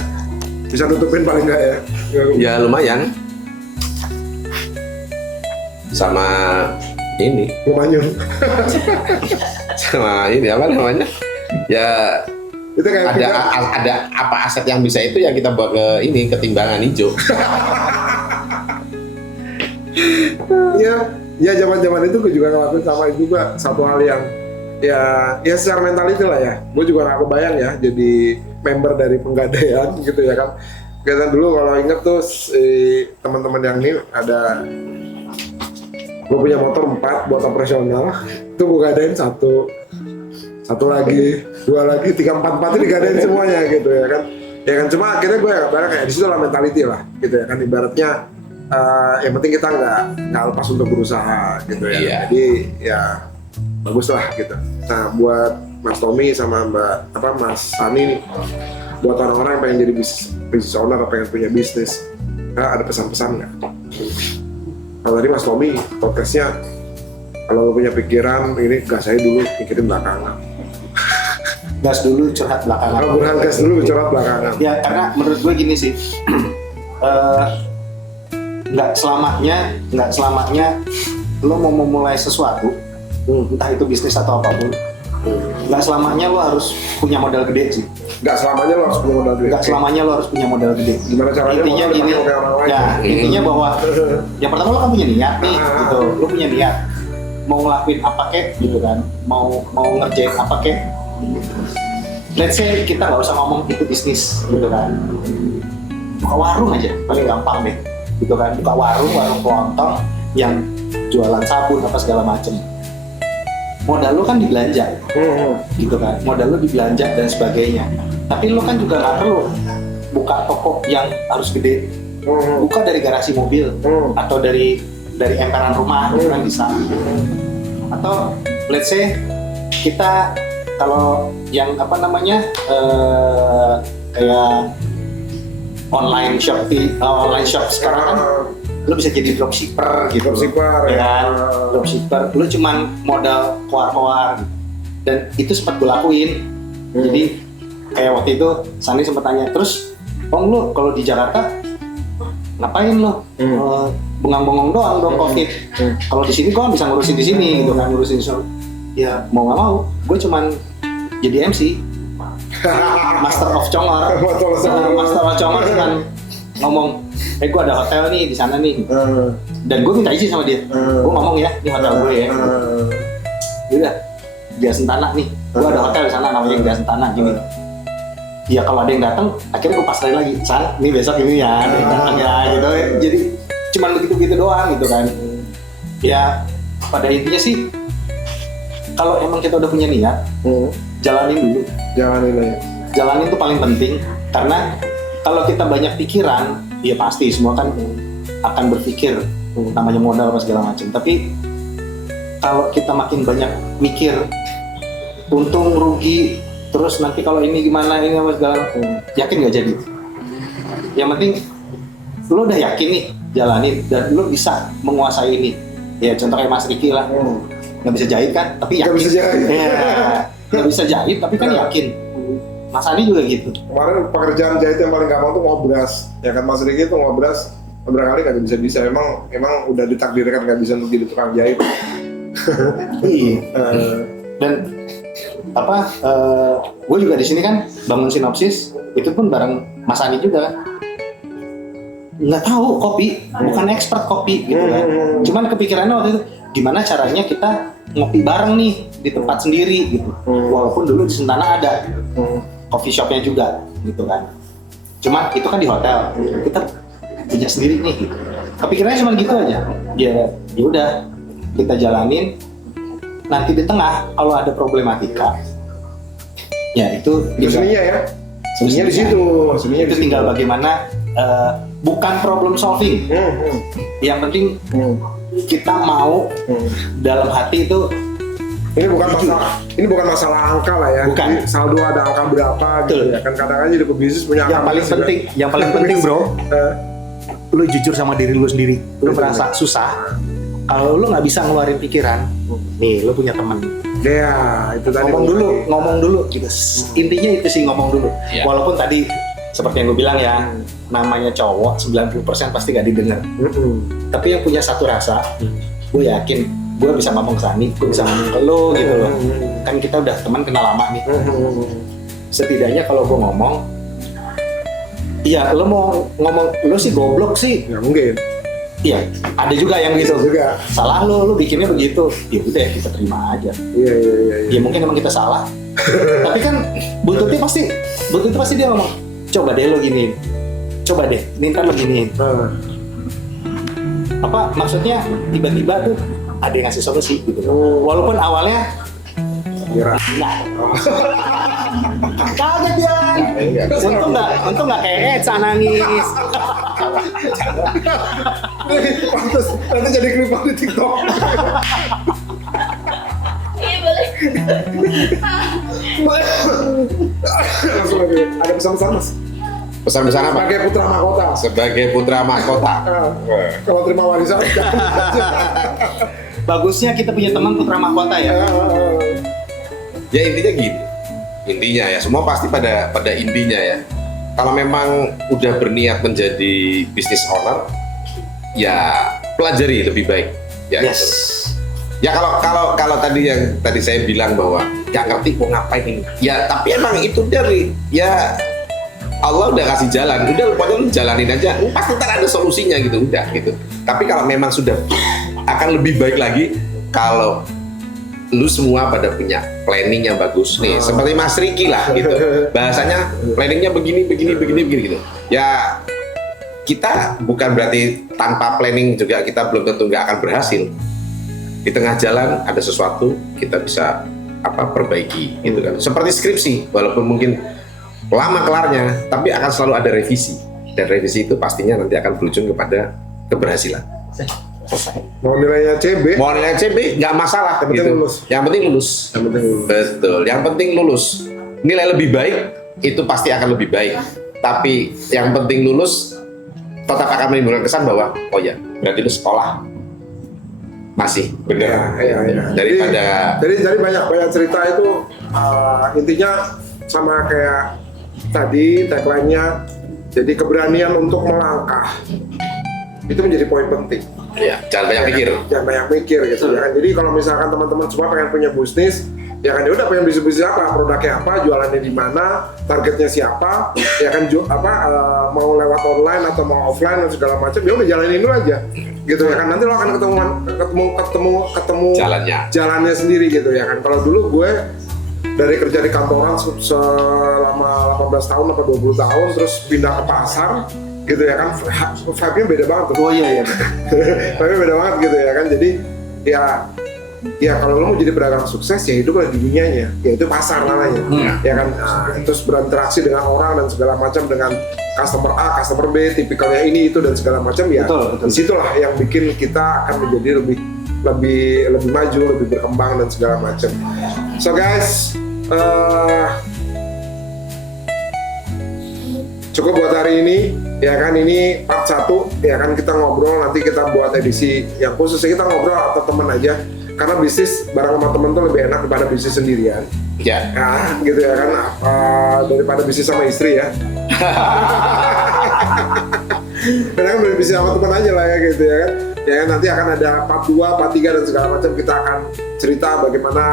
Bisa nutupin paling nggak ya? Ya lumayan. Sama ini. Lumayan. Sama ini apa namanya? Ya Itu kayak ada apa aset yang bisa itu ya kita bawa ke ini ketimbangan hijau. Ya zaman itu gue juga ngelakuin sama itu juga satu hal yang ya secara mental itu lah ya. Gue juga gak kebayang ya jadi member dari Penggadaian gitu ya kan. Kita dulu kalau inget tuh teman-teman yang ini ada, gue punya motor 4 buat operasional, itu gue gadain satu lagi, 2 lagi, 3, 4 itu digadain semuanya gitu ya kan. Ya kan cuma akhirnya gue kayak di situ lah mentality lah gitu ya kan, ibaratnya yang penting kita nggak lepas untuk berusaha gitu ya. Iya. Jadi ya bagus lah gitu. Nah buat Mas Tommy sama Mas Sani nih, buat orang-orang yang pengen jadi business owner atau pengen punya bisnis, ada pesan-pesan nggak? Kalau tadi Mas Tommy podcastnya, kalau punya pikiran ini gas saya dulu, pikirin belakangan. Gas dulu, curhat belakangan. Kalau burhan gas dulu, curhat belakangan. Ya karena menurut gue gini sih, nggak selamanya lo mau memulai sesuatu, entah itu bisnis atau apapun, nggak selamanya lo harus punya modal gede sih. Nggak selamanya lo harus punya modal gede. Nggak selamanya lo harus punya modal gede. Gimana caranya? Intinya gini, intinya bahwa yang pertama lo kan punya niat nih, gitu. Lo punya niat mau ngelakuin apa kek, gitu kan? Mau ngerjain apa kek? Let's say kita nggak usah ngomong itu bisnis, gitu kan? Buka warung aja, paling gampang deh, gitu kan? Buka warung kelontong yang jualan sabun apa segala macem. Modal lo kan dibelanja, gitu kan? Modal lo dibelanja dan sebagainya. Tapi lo kan juga nggak perlu buka toko yang harus gede. Buka dari garasi mobil atau dari emperan rumah, itu kan bisa. Atau let's say kita kalau yang apa namanya kayak online shop sekarang kan lo bisa jadi dropshipper gitu. Ya kan? Dropshipper, lo cuman modal koar-koar gitu. Dan itu sempat gue lakuin. Jadi kayak waktu itu Sandi sempat tanya, terus Om lo kalau di Jakarta ngapain lo? Bengang-bengong doang dong COVID. Kalau di sini kok bisa ngurusin di sini gitu kan, ngurusin show. Ya mau nggak mau, gue cuman jadi MC, Master of Congor. Master of Congor cuman ngomong, gue ada hotel nih di sana nih, dan gue minta izin sama dia. Gue ngomong ya, ini hotel gue ya. Udah, Gria Sentana nih, gue ada hotel di sana namanya Gria Sentana gini. Ya kalau ada yang datang, akhirnya gue pasrahin lagi, San, ini besok ini ya, datang ya gitu. Jadi cuman begitu doang gitu kan. Ya pada intinya sih, kalau emang kita udah punya niat, jalanin dulu. Jalanin itu paling penting, karena kalau kita banyak pikiran, ya pasti semua kan akan berpikir, namanya modal apa segala macam. Tapi kalau kita makin banyak mikir, untung rugi, terus nanti kalau ini gimana ini apa segala, yakin nggak jadi. Yang penting lo udah yakin nih jalanin dan lo bisa menguasai ini. Ya contoh kayak Mas Riki lah, nggak bisa jahit kan, tapi yakin. Nggak bisa jahit tapi kan yakin. Mas Andi juga gitu. Kemarin pekerjaan jahit yang paling gampang tuh ngobras. Ya kan Mas Riki tuh ngobras beberapa kali nggak bisa. Emang udah ditakdirkan nggak bisa untuk jadi tukang jahit. Iya. Dan gue juga di sini kan bangun Sinopsis itu pun bareng Mas Andi juga. Nggak tahu kopi, bukan expert kopi gitu kan. Cuman kepikirannya waktu itu gimana caranya kita ngopi bareng nih di tempat sendiri gitu. Walaupun dulu di Sentana ada coffee shopnya juga gitu kan. Cuma itu kan di hotel, kita punya sendiri nih gitu. Kepikirannya cuma gitu aja. Ya udah kita jalanin. Nanti di tengah kalau ada problematika, ya itu seninya ya. Seninya di situ. Seninya itu di situ. tinggal bagaimana bukan problem solving. Yang penting kita mau dalam hati itu. Ini bukan masalah angka lah ya. Bukan. Jadi saldo ada angka berapa gitu ya kan, kadang-kadang jadi pebisnis punya Yang angka paling juga. penting, yang paling penting bro, lu jujur sama diri lu sendiri. Lu merasa susah, kalau lu nggak bisa ngeluarin pikiran, nih lu punya teman. Ya, itu tadi Ngomong dulu gitu. Intinya itu sih, ngomong dulu. Iya. Walaupun tadi seperti yang gue bilang ya, namanya cowok 90% pasti gak didengar. Tapi yang punya satu rasa, gue yakin gue bisa ngomong ke Sani, gue bisa ngomong ke lo gitu loh. Kan kita udah teman kenal lama nih. Setidaknya kalau gue ngomong, iya lo mau ngomong, lo sih goblok sih. Ya mungkin. Iya, ada juga yang gitu. Juga. Salah lo bikinnya begitu. Ya udah kita terima aja. Iya. Ya mungkin emang kita salah. Tapi kan buntutnya pasti dia ngomong, coba deh lo giniin. Coba deh, ini ntar lo giniin. Apa maksudnya tiba-tiba tuh ada yang ngasih solusi gitu. Walaupun awalnya Kira. enggak. Kaget ya. Untung nggak kayak Eca nangis. Pantes nanti jadi klip di TikTok. Iya boleh. Langsung aja. Ada pesan-pesan Mas? Pesan-pesan apa? Sebagai putra mahkota. Sebagai putra mahkota. Kalau terima warisan. Bagusnya kita punya teman putra mahkota ya. Ya intinya gini, intinya ya semua pasti pada intinya ya. Kalau memang udah berniat menjadi business owner, ya pelajari lebih baik. Ya, Yes. gitu. Ya kalau tadi yang tadi saya bilang bahwa nggak ngerti mau ngapain ini. Ya tapi emang itu dari ya Allah udah kasih jalan, udah pokoknya lu jalanin aja, pasti ntar ada solusinya gitu, udah gitu. Tapi kalau memang sudah akan lebih baik lagi kalau lu semua pada punya planning yang bagus nih, seperti Mas Riki lah gitu. Bahasanya planningnya begini gitu. Ya kita bukan berarti tanpa planning juga kita belum tentu nggak akan berhasil. Di tengah jalan ada sesuatu kita bisa perbaiki gitu kan. Seperti skripsi, walaupun mungkin lama kelarnya, tapi akan selalu ada revisi. Dan revisi itu pastinya nanti akan berujung kepada keberhasilan. Mau nilainya CB. Mau nilai CB nggak masalah, Yang penting gitu. lulus. Yang penting lulus. Betul. Yang penting lulus. Nilai lebih baik itu pasti akan lebih baik. Tapi yang penting lulus tetap akan menimbulkan kesan bahwa oh ya berarti lu sekolah masih benar. Iya. Daripada Jadi banyak cerita itu intinya sama kayak tadi tagline-nya. Jadi keberanian untuk melangkah itu menjadi poin penting. ya jangan banyak pikir. Jangan banyak mikir gitu ya kan. Jadi kalau misalkan teman-teman semua pengen punya bisnis, ya kan ya udah pengen bisnis apa, produknya apa, jualannya di mana, targetnya siapa, ya kan mau lewat online atau mau offline dan segala macam, ya udah jalanin dulu aja. Gitu ya kan. Nanti lo akan ketemu jalannya sendiri gitu ya kan. Kalau dulu gue dari kerja di kantoran selama 18 tahun atau 20 tahun terus pindah ke pasar gitu ya kan, vibe-nya beda banget tuh. Oh iya. Vibe-nya beda banget gitu ya kan. Jadi ya kalau lo mau jadi pedagang sukses ya hiduplah di dunianya, yaitu pasar namanya. Ya kan, terus berinteraksi dengan orang dan segala macam, dengan customer A, customer B, tipikalnya ini itu dan segala macam ya. Betul. Disitulah yang bikin kita akan menjadi lebih maju, lebih berkembang dan segala macam. So guys, cukup buat hari ini ya kan. Ini part 1 ya kan, kita ngobrol, nanti kita buat edisi yang khusus kita ngobrol atau teman aja, karena bisnis bareng sama temen tuh lebih enak daripada bisnis sendirian Ya. ya gitu ya kan, daripada bisnis sama istri ya. Karena kan bisnis sama teman aja lah ya gitu ya kan. Ya kan, nanti akan ada part 2, part 3 dan segala macam, kita akan cerita bagaimana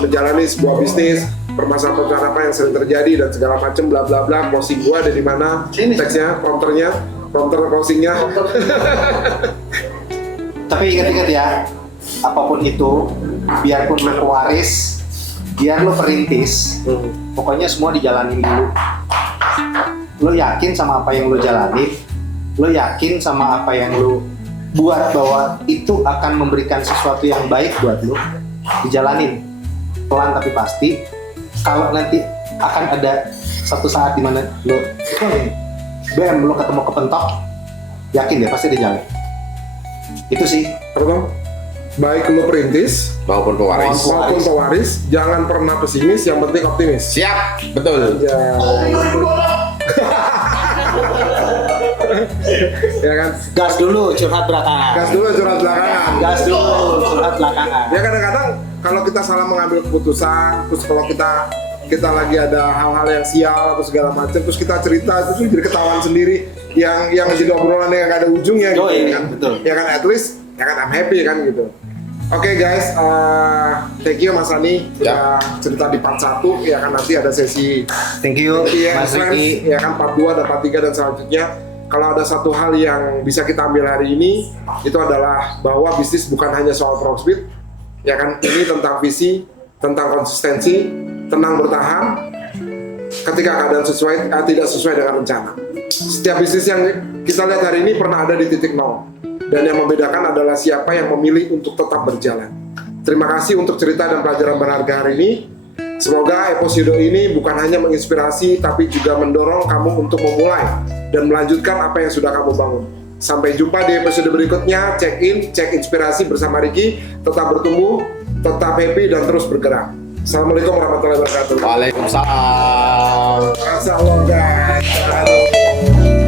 menjalani sebuah bisnis, permasalahan apa yang sering terjadi dan segala macam, bla bla bla. Closing gua ada di mana, teksnya, prompter closingnya. Tapi ingat-ingat ya, apapun itu, biarpun lo pewaris, biar lo perintis, pokoknya semua dijalanin dulu. Lo yakin sama apa yang lo jalanin, lo yakin sama apa yang lo buat bahwa itu akan memberikan sesuatu yang baik buat lo, dijalanin pelan tapi pasti. Kalau nanti akan ada satu saat dimana lo BM lo ketemu kepentok, yakin deh pasti dijalan. Itu sih. Pertama, baik lu perintis Maupun pewaris. maupun pewaris, jangan pernah pesimis, yang penting optimis. Siap, betul. Ya. Ya kan, Gas dulu, curhat belakangan. gas dulu curhat belakangan. Gas dulu, curhat belakangan. Ya kadang-kadang kalau kita salah mengambil keputusan, terus kalau kita lagi ada hal-hal yang sial atau segala macam, terus kita cerita itu tuh jadi ketahuan sendiri, yang jadi obrolan yang gak ada ujungnya gitu Iya, kan. betul. Ya kan, at least ya kan I'm happy kan gitu. Oke guys, thank you Mas Ani udah cerita di part 1, ya kan nanti ada sesi Thank you, Iya, Mas friends, Ricky. ya kan part 2 dan part 3 dan selanjutnya. Kalau ada satu hal yang bisa kita ambil hari ini, itu adalah bahwa bisnis bukan hanya soal profit, ya kan, ini tentang visi, tentang konsistensi, tenang bertahan ketika keadaan tidak sesuai dengan rencana. Setiap bisnis yang kita lihat hari ini pernah ada di titik nol, dan yang membedakan adalah siapa yang memilih untuk tetap berjalan. Terima kasih untuk cerita dan pelajaran berharga hari ini. Semoga episode ini bukan hanya menginspirasi, tapi juga mendorong kamu untuk memulai dan melanjutkan apa yang sudah kamu bangun. Sampai jumpa di episode berikutnya. Cek inspirasi bersama Ricky. Tetap bertumbuh, tetap happy, dan terus bergerak. Assalamualaikum warahmatullahi wabarakatuh. Waalaikumsalam. Assalamualaikum guys. Aduh.